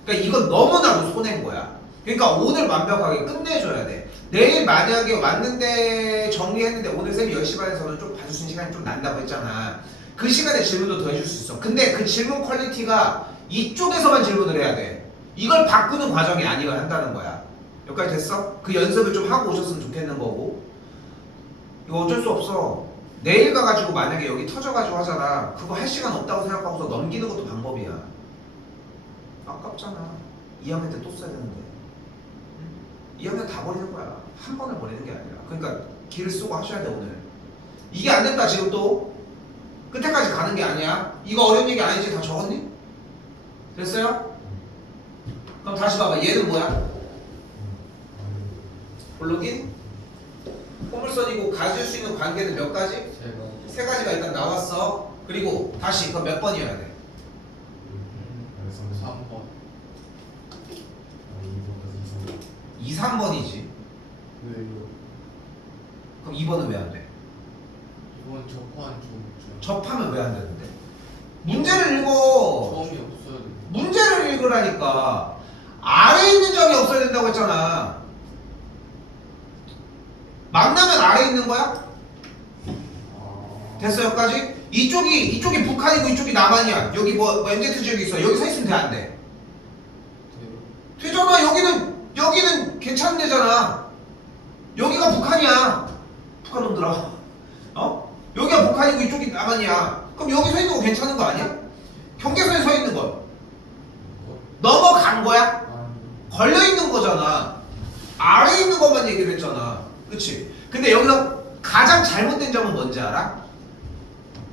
그러니까 이건 너무나도 손해인 거야. 그러니까 오늘 완벽하게 끝내줘야 돼. 내일 만약에 왔는데 정리했는데 오늘 쌤이 10시 반에서는 좀 봐줄 수 있는 시간이 좀 난다고 했잖아. 그 시간에 질문도 더 해줄 수 있어. 근데 그 질문 퀄리티가 이쪽에서만 질문을 해야 돼. 이걸 바꾸는 과정이 아니어야 한다는 거야. 여기까지 됐어? 그 연습을 좀 하고 오셨으면 좋겠는 거고. 이거 어쩔 수 없어. 내일 가가지고 만약에 여기 터져가지고 하잖아. 그거 할 시간 없다고 생각하고서 넘기는 것도 방법이야. 아깝잖아. 2학년 때 또 써야 되는데. 2학년 다 버리는 거야. 한 번을 버리는 게 아니라. 그러니까 기를 쓰고 하셔야 돼 오늘. 이게 안 됐다 지금 또. 끝에까지 가는 게 아니야. 이거 어려운 얘기 아니지? 다 적었니? 됐어요? 그럼 다시 봐봐. 얘는 뭐야? 볼록인? 포물선이고 가질 수 있는 관계는 몇 가지? 세 가지가 일단 나왔어. 그리고 다시 그럼 몇 번이어야 돼? 3번. 2, 3번이지. 왜요? 그럼 2번은 왜 안 돼? 이건 접한 좀 접하면 왜 안 되는데? 문제를 읽어. 점이 없어야 돼. 문제를 읽으라니까. 있는 점이 없어야 된다고 했잖아. 만나면 아래에 있는 거야? 됐어 여기까지? 이쪽이 북한이고 이쪽이 남한이야. 여기 뭐 MZ 지역이 있어. 여기 서 있으면 돼 안 돼? 되잖아. 여기는 괜찮은 데잖아. 여기가 북한이야. 북한 놈들아. 어? 여기가 북한이고 이쪽이 남한이야. 그럼 여기 서 있는 거 괜찮은 거 아니야? 경계선에 서 있는 거 넘어간 거야? 걸려 있는 거잖아. 아래에 있는 것만 얘기를 했잖아. 그치? 근데 여기서 가장 잘못된 점은 뭔지 알아?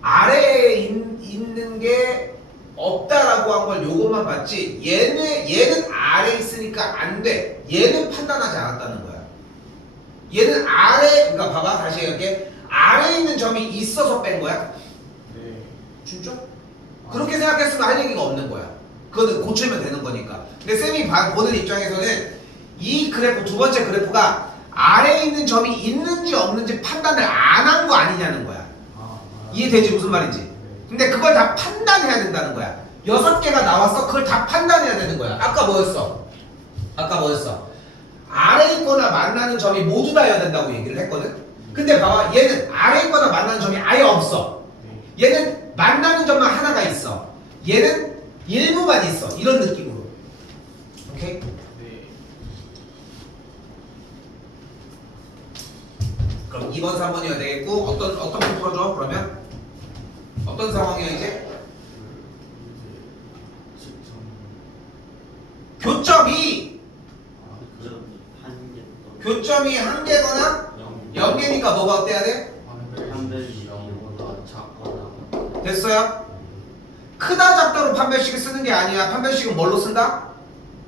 아래에 있는 게 없다라고 한 걸 요것만 봤지 얘는 아래에 있으니까 안 돼. 얘는 판단하지 않았다는 거야. 얘는 아래, 그러니까 봐봐 다시 얘기할게. 아래에 있는 점이 있어서 뺀 거야. 네. 진짜? 그렇게 생각했으면 할 얘기가 없는 거야. 그거는 고치면 되는 거니까. 근데 쌤이 보는 입장에서는 이 그래프, 두 번째 그래프가 아래에 있는 점이 있는지 없는지 판단을 안 한 거 아니냐는 거야. 이해되지 무슨 말인지? 근데 그걸 다 판단해야 된다는 거야. 6개가 나왔어. 그걸 다 판단해야 되는 거야. 아까 뭐였어? 아래에 있거나 만나는 점이 모두 다여야 된다고 얘기를 했거든. 근데 봐봐. 얘는 아래에 있거나 만나는 점이 아예 없어. 얘는 만나는 점만 하나가 있어. 얘는 일부만 있어. 이런 느낌으로. 오케이? 네. 그럼 2번, 3번이어야 되겠고 어떻게 풀어줘? 그러면 어떤 상황이야 이제? 교점이 교점이 한 개거나 0개니까 뭐가 어때야 돼? 판별식이 0보다 작거나 됐어요? 크다 작다로 판별식을 쓰는 게 아니야. 판별식은 뭘로 쓴다?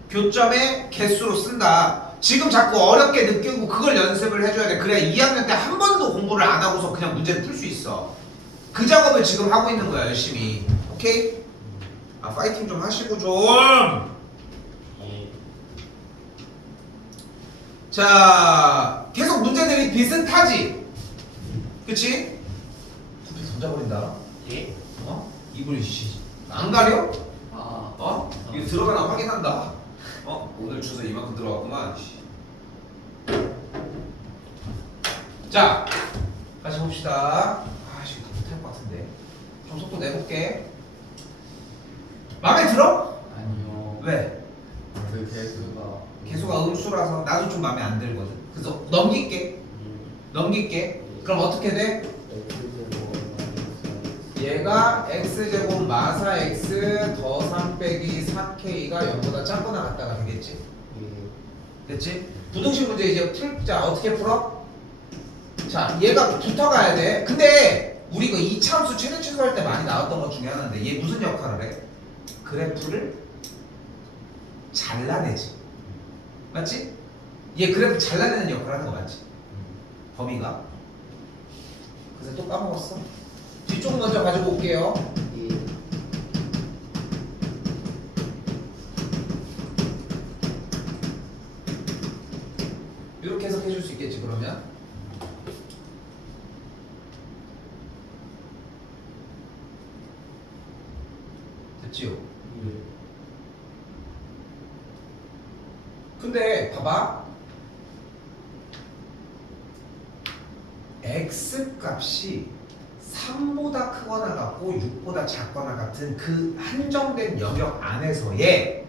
교점의 개수로 쓴다. 지금 자꾸 어렵게 느끼고 그걸 연습을 해줘야 돼. 그래야 2학년 때 한 번도 공부를 안 하고서 그냥 문제를 풀 수 있어. 그 작업을 지금 하고 있는 거야 열심히. 오케이? 파이팅 좀 하시고 좀. 자, 계속 문제들이 비슷하지? 그치? 두피 던져버린다. 예? 어? 이불 안 가려? 아 어? 이거 들어가나 확인한다. 어? 오늘 주소 이만큼 들어갔구만. 자, 다시 봅시다. 지금 못할 것 같은데. 좀 속도 내볼게. 마음에 들어? 아니요. 왜? 그 개수가 개수가 음수라서 나도 좀 마음에 안 들거든. 그래서 넘길게. 그럼 어떻게 돼? 얘가 x제곱 마사 x 더 3 빼기 4k가 0보다 작거나 같다가 되겠지? 됐지? 부등식 문제 이제 풀자. 어떻게 풀어? 자, 얘가 붙어가야 돼. 근데 우리 그 이차함수 최대 취소할 때 많이 나왔던 것 중에 하나인데 얘 무슨 역할을 해? 그래프를 잘라내지. 맞지? 얘 그래프 잘라내는 역할을 하는 거 맞지? 범위가. 그래서 또 까먹었어. 뒤쪽 먼저 가지고 올게요. 이렇게 해석해 줄 수 있겠지 그러면? 됐지요? 근데 봐봐. x 값이 3보다 크거나 같고 6보다 작거나 같은 그 한정된 영역 안에서의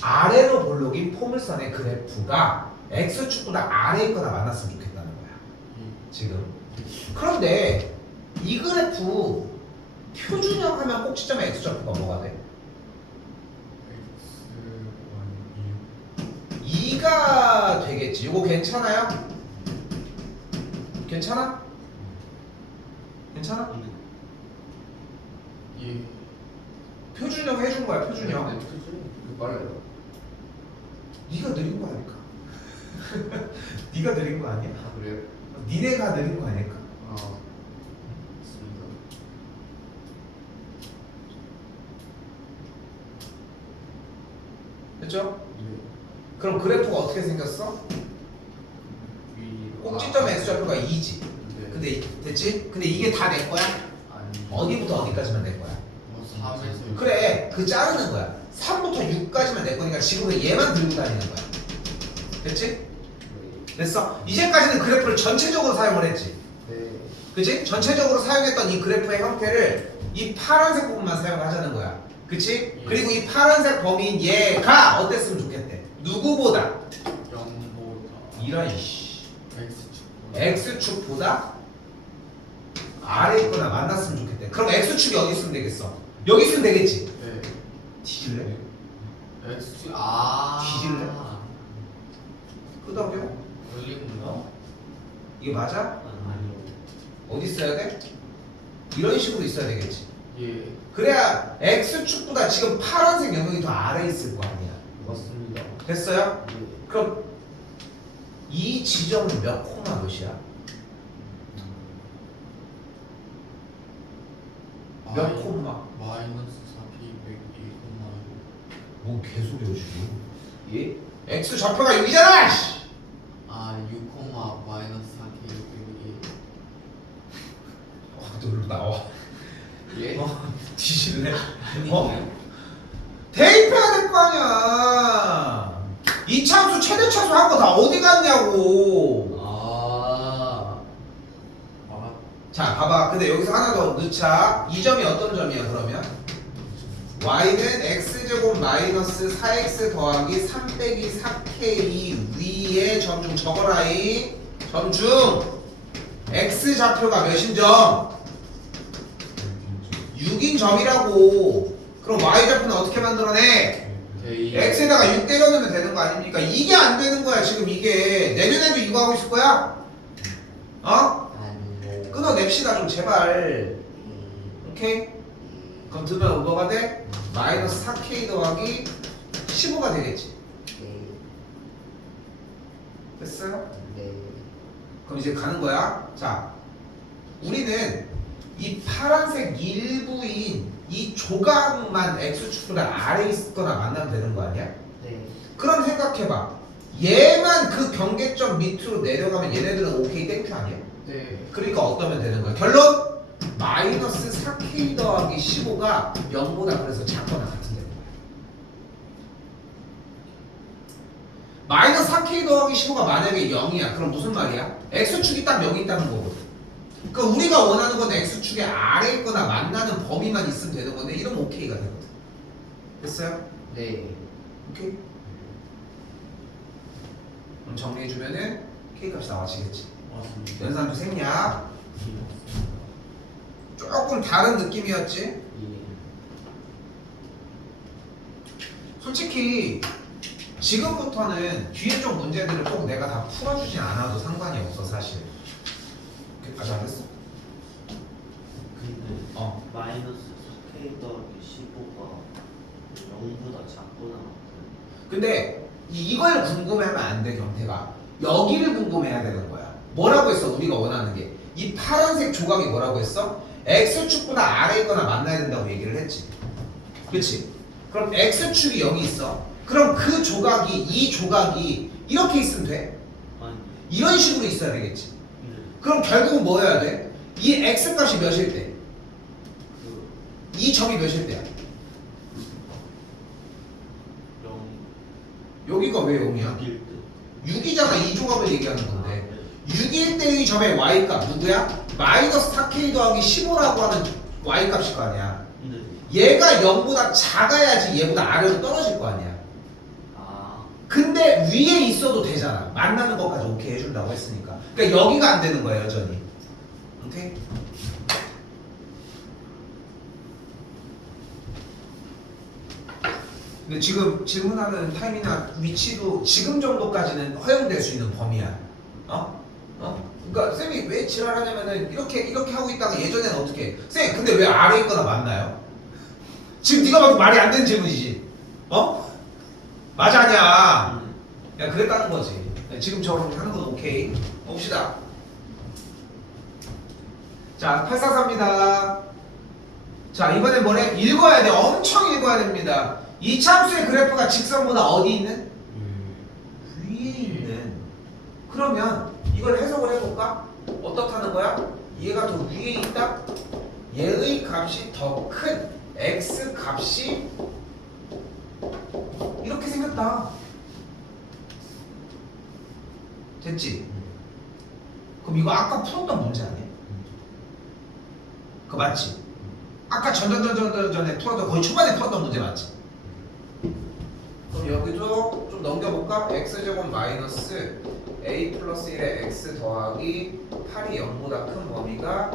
아래로 볼록인 포물선의 그래프가 x축보다 아래에 있거나 만났으면 좋겠다는 거야 지금. 그런데 이 그래프 표준형 하면 꼭지점의 x좌표가 뭐가 돼? 2가 되겠지. 이거 괜찮아요? 괜찮아? 괜찮아? 예. 표준형 해준 거야 표준형. 그 빨라요. 네가 느린 거 아닐까? 네가 느린 거 아니야? 아 그래요? 니네가 느린 거 아닐까? 아 맞습니다. 됐죠? 네. 그럼 그래프가 어떻게 생겼어? 꼭지점 x좌표가 2지. 네. 근데 됐지? 근데 이게 다 내 거야? 아니. 어디부터 어디까지만 내 거야? 3에서 그래, 그 자르는 거야. 3부터 6까지만 내 거니까 지금은 얘만 들고 다니는 거야. 됐지? 됐어? 이제까지는 그래프를 전체적으로 사용을 했지. 네. 그치? 전체적으로 사용했던 이 그래프의 형태를 이 파란색 부분만 사용하자는 거야. 그치? 그리고 이 파란색 범위인 얘가 어땠으면 좋겠대? 누구보다? 0보다 이런 씨 X축 X축보다 아래 있거나 만났으면 좋겠대. 그럼 X축이 어디 있으면 되겠어? 여기 있으면 되겠지? 네. 뒤질래? X축 뒤질래? 끄덕여? 올리군요. 이게 맞아? 아니요. 어디 있어야 돼? 이런 식으로 있어야 되겠지. 예. 그래야 X축보다 지금 파란색 영역이 더 아래에 있을 거 아니야. 맞습니다. 됐어요? 예. 그럼 이 지점은 몇 코마 몇이야? 몇 코마? 마이너스 4p 102,1. 뭔 개소리야 지금? 예? X 좌표가 6이잖아! 씨! 아 6, 마이너스 4p 102. 너로 나와. 예. 뒤질래? 대입해야 될 거 아니야. 이차함수 최대차수 한 거 다 어디 갔냐고. 자 봐봐. 근데 여기서 하나 더 넣자. 이 점이 어떤 점이야 그러면? y는 x제곱 마이너스 4x 더하기 3 빼기 4k 위에 점중 적어라이. 점중 x 좌표가 몇인 점? 6인 점이라고. 그럼 y 좌표는 어떻게 만들어내? x에다가 6 때려 넣으면 되는 거 아닙니까? 이게 안 되는 거야 지금. 이게 내년에도 이거 하고 있을 거야? 어? 끊어냅시다 좀 제발. 오케이? 그럼 들면 뭐가 돼? 마이너스 4k 더하기 15가 되겠지. 됐어요? 그럼 이제 가는 거야. 자, 우리는 이 파란색 일부인 이 조각만 x축보다 아래에 있거나 만나면 되는 거 아니야? 네. 그럼 생각해봐. 얘만 그 경계점 밑으로 내려가면 얘네들은 오케이 땡큐 아니야? 네. 그러니까 어떠면 되는 거야? 결론! 마이너스 4k 더하기 15가 0보다 그래서 작거나 같은 되는 거야. 마이너스 4k 더하기 15가 만약에 0이야. 그럼 무슨 말이야? x축이 딱 0이 있다는 거거든. 그러니까 우리가 원하는 건 x축의 아래에 있거나 만나는 범위만 있으면 되는 건데 이러면 오케이가 되거든. 됐어요? 네. 오케이? 그럼 정리해주면은 k 값이 나와지겠지. 맞습니다. 연산도 생략. 조금 다른 느낌이었지? 솔직히 지금부터는 뒤에 쪽 문제들을 꼭 내가 다 풀어주진 않아도 상관이 없어 사실. 아직 안 했어? 근데 마이너스 4k 더하기 15가 0보다 작거나 같은. 근데 이걸 궁금해하면 안 돼 경태가. 여기를 궁금해야 되는 거야. 뭐라고 했어 우리가 원하는 게? 이 파란색 조각이 뭐라고 했어? X축보다 아래에 있거나 만나야 된다고 얘기를 했지. 그치? 그럼 X축이 여기 있어. 그럼 그 조각이 이 조각이 이렇게 있으면 돼? 아니. 이런 식으로 있어야 되겠지. 네. 그럼 결국은 뭐 해야 돼? 이 X값이 몇일 때? 그 이 점이 몇일 때야? 0. 여기가 왜 0이야? 6일 때. 6이잖아. 이 조각을 얘기하는 아, 건데 네. 6일 때의 점의 Y값 누구야? 마이너스 4K 더하기 15라고 하는 Y값일 거 아니야. 네. 얘가 0보다 작아야지 얘보다 아래로 떨어질 거 아니야. 아. 근데 위에 있어도 되잖아. 만나는 것까지 오케이 해준다고 했으니까. 그러니까 여기가 안 되는 거야 여전히. 오케이? 근데 지금 질문하는 타임이나 위치도 지금 정도까지는 허용될 수 있는 범위야. 그러니까 쌤이 왜 지랄하냐면은 이렇게 하고 있다가 예전에는 어떻게 해? 쌤 근데 왜 아래 있거나 맞나요? 지금 네가 봐도 말이 안 되는 질문이지. 맞아 아니야. 야 그랬다는 거지. 지금처럼 하는 건 오케이. 봅시다. 자 843입니다. 자 이번엔 뭐래? 읽어야 돼. 엄청 읽어야 됩니다. 이 참수의 그래프가 직선보다 어디 있는? 위에 있는. 그러면 이걸 해석을 해볼까? 어떻다는 거야? 얘가 더 위에 있다? 얘의 값이 더 큰 x 값이 이렇게 생겼다. 됐지? 그럼 이거 아까 풀었던 문제 아니야? 그거 맞지? 아까 전에 풀었던 거의 초반에 풀었던 문제 맞지? 그럼 여기도 좀 넘겨볼까? x제곱 마이너스 a 플러스 1의 x 더하기 8이 0보다 큰 범위가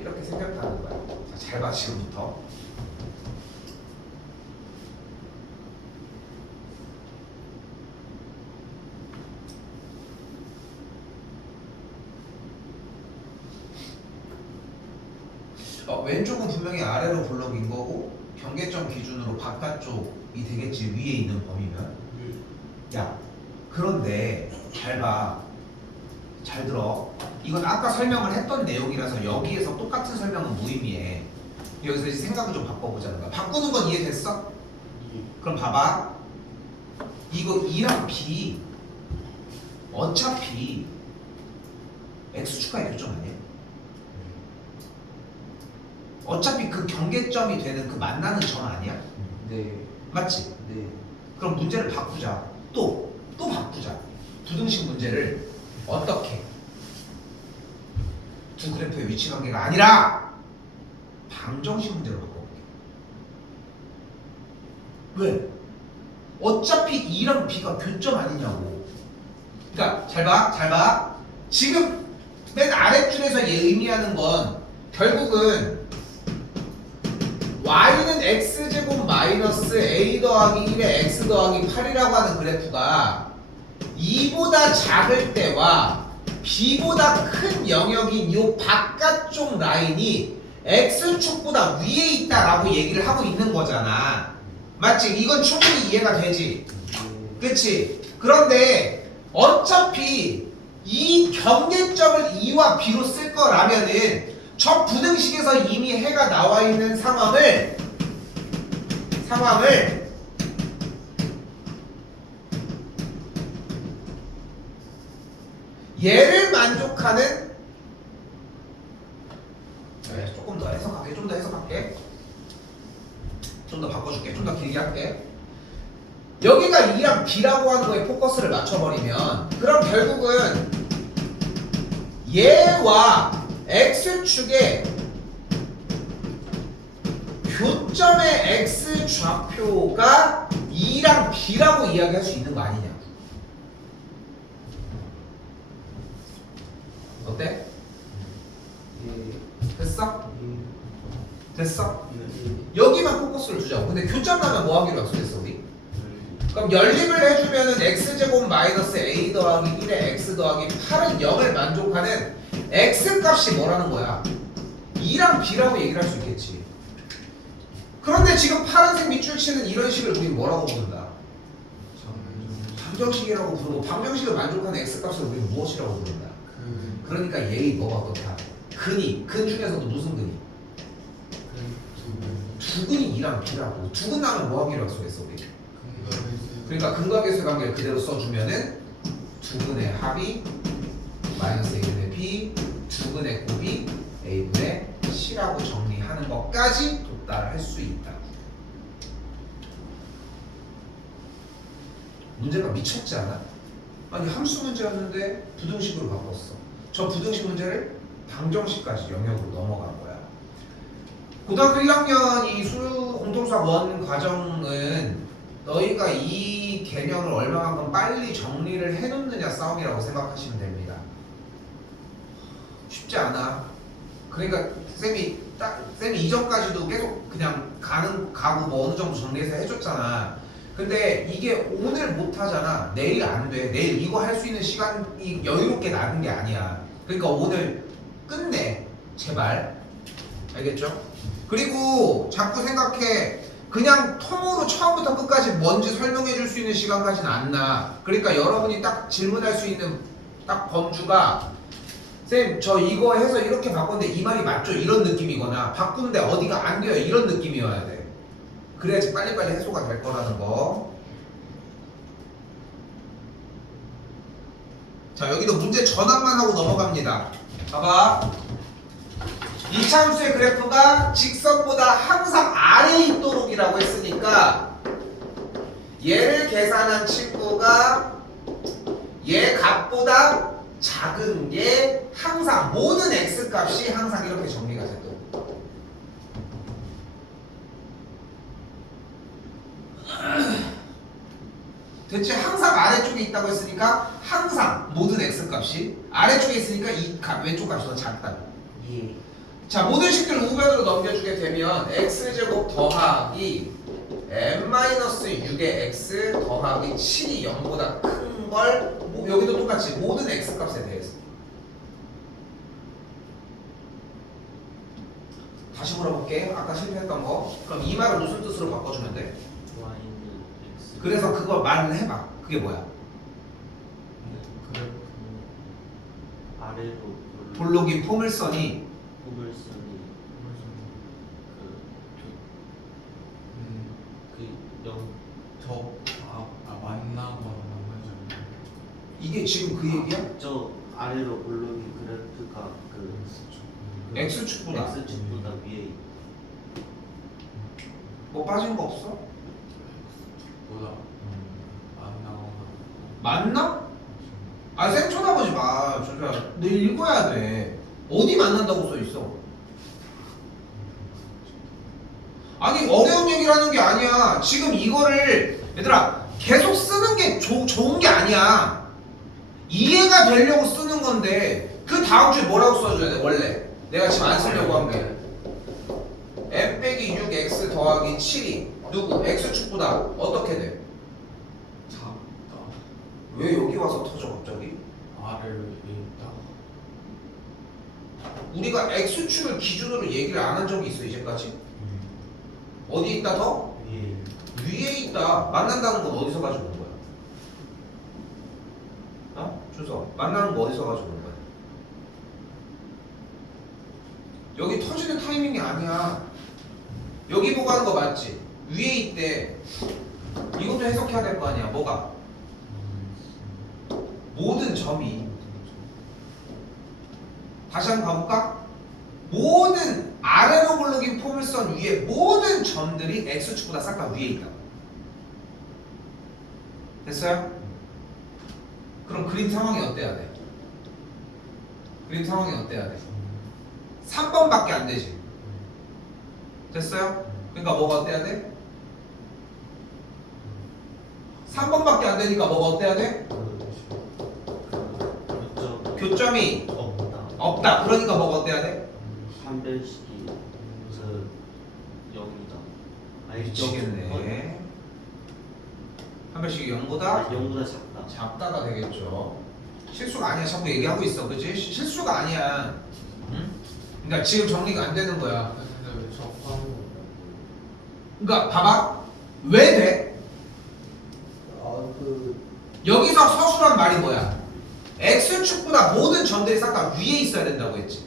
이렇게 생겼다는 거야. 자, 잘 봐 지금부터. 왼쪽은 분명히 아래로 블럭인 거고 경계점 기준으로 바깥쪽이 되겠지, 위에 있는 범위면. 야, 그런데 잘 봐. 잘 들어. 이건 아까 설명을 했던 내용이라서 여기에서 똑같은 설명은 무의미해. 여기서 이제 생각을 좀 바꿔보자는 거야. 바꾸는 건 이해됐어? 그럼 봐봐. 이거 2랑 B 어차피 x축과 교점 아니야? 어차피 그 경계점이 되는 그 만나는 점 아니야? 네. 맞지? 네. 그럼 문제를 바꾸자. 또 바꾸자. 부등식 문제를 어떻게? 두 그래프의 위치 관계가 아니라 방정식 문제로 바꿔볼게. 왜? 어차피 2랑 B가 교점 아니냐고. 그러니까 잘 봐. 지금 맨 아랫줄에서 얘 의미하는 건 결국은 y는 x제곱 마이너스 a 더하기 1의 x 더하기 8이라고 하는 그래프가 2보다 작을 때와 b보다 큰 영역인 이 바깥쪽 라인이 x축보다 위에 있다라고 얘기를 하고 있는 거잖아. 맞지? 이건 충분히 이해가 되지? 그치? 그런데 어차피 이 경계점을 2와 b로 쓸 거라면은 저 부등식에서 이미 해가 나와 있는 상황을 얘를 만족하는, 조금 더 해석할게. 좀 더 바꿔줄게. 좀 더 길게 할게. 여기가 2랑 B라고 하는 거에 포커스를 맞춰버리면 그럼 결국은 얘와 X축의 교점의 X좌표가 2랑 B라고 이야기할 수 있는 거 아니냐. 어때? 됐어? 됐어? 여기만 포커스를 주자고. 근데 교점 나면 뭐 하기로 약속했어 우리? 그럼 연립을 해주면은 x제곱 마이너스 a 더하기 1의 x 더하기 8은 0을 만족하는 x 값이 뭐라는 거야? 2랑 b라고 얘기를 할 수 있겠지. 그런데 지금 파란색 밑줄 치는 이런 식을 우리 뭐라고 부른다? 방정식이라고 부르고, 방정식을 만족하는 x 값을 우리 무엇이라고 부른다? 그러니까 얘의 뭐가 어떻다? 근이, 근 중에서도 무슨 근이? 두근이 2랑 b라고. 두근 나면 뭐 하기로 약속했어 우리? 그러니까 근각계수의 관계를 그대로 써주면은 두근의 합이 마이너스 a분의 b, 두근의 곱이 a분의 c라고 정리하는 것까지 도달할 수 있다. 문제가 미쳤지 않아? 아니 함수 문제였는데 부등식으로 바꿨어. 저 부등식 문제를 방정식까지 영역으로 넘어간 거야. 고등학교 1학년 이 공통수학 1 과정은 너희가 이 개념을 얼마만큼 빨리 정리를 해놓느냐 싸움이라고 생각하시면 됩니다. 쉽지 않아. 그러니까 쌤이 이전까지도 계속 그냥 가고 뭐 어느 정도 정리해서 해줬잖아. 근데 이게 오늘 못 하잖아. 내일 안 돼. 내일 이거 할 수 있는 시간이 여유롭게 나는 게 아니야. 그러니까 오늘 끝내. 제발. 알겠죠? 그리고 자꾸 생각해. 그냥 통으로 처음부터 끝까지 뭔지 설명해 줄 수 있는 시간까지는 안 나. 그러니까 여러분이 딱 질문할 수 있는 딱 범주가 쌤 저 이거 해서 이렇게 바꿨는데 이 말이 맞죠? 이런 느낌이거나 바꾸는데 어디가 안 돼요? 이런 느낌이어야 돼. 그래야지 빨리빨리 해소가 될 거라는 거. 자 여기도 문제 전환만 하고 넘어갑니다. 봐봐. 이차함수의 그래프가 직선보다 항상 아래에 있도록이라고 했으니까 얘를 계산한 친구가 얘 값보다 작은 게 항상 모든 x 값이 항상 이렇게 정리가 됐던 대체 항상 아래쪽에 있다고 했으니까 항상 모든 x 값이 아래쪽에 있으니까 이 값, 왼쪽 값이 더 작다. 예. 자, 모든 식들 우변으로 넘겨주게 되면 x제곱 더하기 n-6의 x 더하기 7이 0보다 큰 걸 여기도 똑같이 모든 x 값에 대해서 다시 물어볼게. 아까 실패했던 거. 그럼 이 말을 무슨 뜻으로 바꿔주면 돼? y는 x. 그래서 그거 말을 해봐. 그게 뭐야? 그래. 아래로 볼록이 포물선이 포물선이 그영 만나거나 만나지 않나요? 이게 지금 그 얘기야? 저 아래로 볼록이 그래프가 그 x축보다 x축보다 위에 뭐 빠진 거 없어? 보다 만나거나 맞나? 아 생 쳐다보지 마. 진짜 너 읽어야 돼. 어디 만난다고 써 있어? 아니 어려운 얘기를 하는 게 아니야. 지금 이거를 얘들아 계속 쓰는 게 좋은 게 아니야. 이해가 되려고 쓰는 건데 그 다음 주에 뭐라고 써줘야 돼 원래? 내가 지금 안 쓰려고 한 게 n 빼기 6x 더하기 7이 누구? x축보다 어떻게 돼? 작다. 왜 여기 와서 터져 갑자기? 아래로 있다. 우리가 x축을 기준으로 얘기를 안 한 적이 있어 이제까지? 어디 있다 더? 위에 위에 있다. 만난다는 건 어디서 가지고 온 거야? 어? 준서 만나는 거 어디서 가지고 온 거야? 여기 터지는 타이밍이 아니야. 여기 보고 하는 거 맞지? 위에 있대. 이것도 해석해야 될 거 아니야. 뭐가? 모든 점이 다시 한번 가볼까? 모든 아래로 굴러긴 포물선 위에 모든 점들이 x축보다 싹 다 위에 있다. 됐어요? 그럼 그림 상황이 어때야 돼? 그림 상황이 어때야 돼? 3번밖에 안 되지. 됐어요? 그러니까 뭐가 어때야 돼? 3번밖에 안 되니까 뭐가 어때야 돼? 교점이 없다. 없다. 그러니까 뭐가 어때야 돼? 판별식이 그 0이다. 아니 미치겠네. 한 별씩이 0보다 0보다 작다. 작다가 되겠죠. 실수가 아니야. 자꾸 얘기하고 있어. 그치? 실수가 아니야. 응? 그러니까 지금 정리가 안 되는 거야. 근데 왜 접하는 거? 그러니까 봐봐. 왜 돼? 여기서 서술한 말이 뭐야? x축보다 모든 점들이 싹 다 위에 있어야 된다고 했지.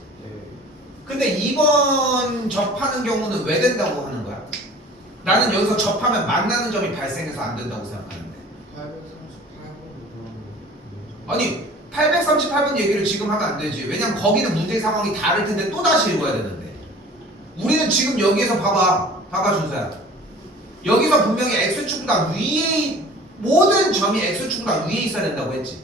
근데 2번 접하는 경우는 왜 된다고 하는 거야? 나는 여기서 접하면 만나는 점이 발생해서 안 된다고 생각하는데. 838번 아니 838번 얘기를 지금 하면 안 되지. 왜냐면 거기는 문제 상황이 다를 텐데 또 다시 읽어야 되는데. 우리는 지금 여기에서 봐봐 준서야. 여기서 분명히 x축보다 위에 모든 점이 x축보다 위에 있어야 된다고 했지.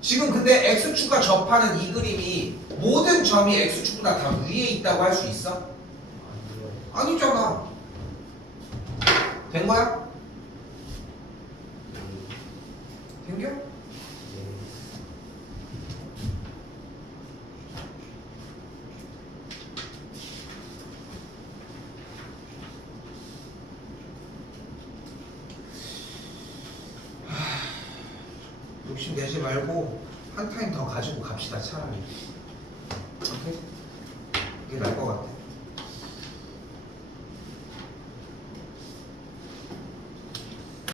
지금 근데 x축과 접하는 이 그림이 모든 점이 x축보다 다 위에 있다고 할 수 있어? 아니잖아. 된 거야? 된겨? 욕심 내지 말고 한 타임 더 가지고 갑시다 차라리. 오케이? 이게 나을 것 같아.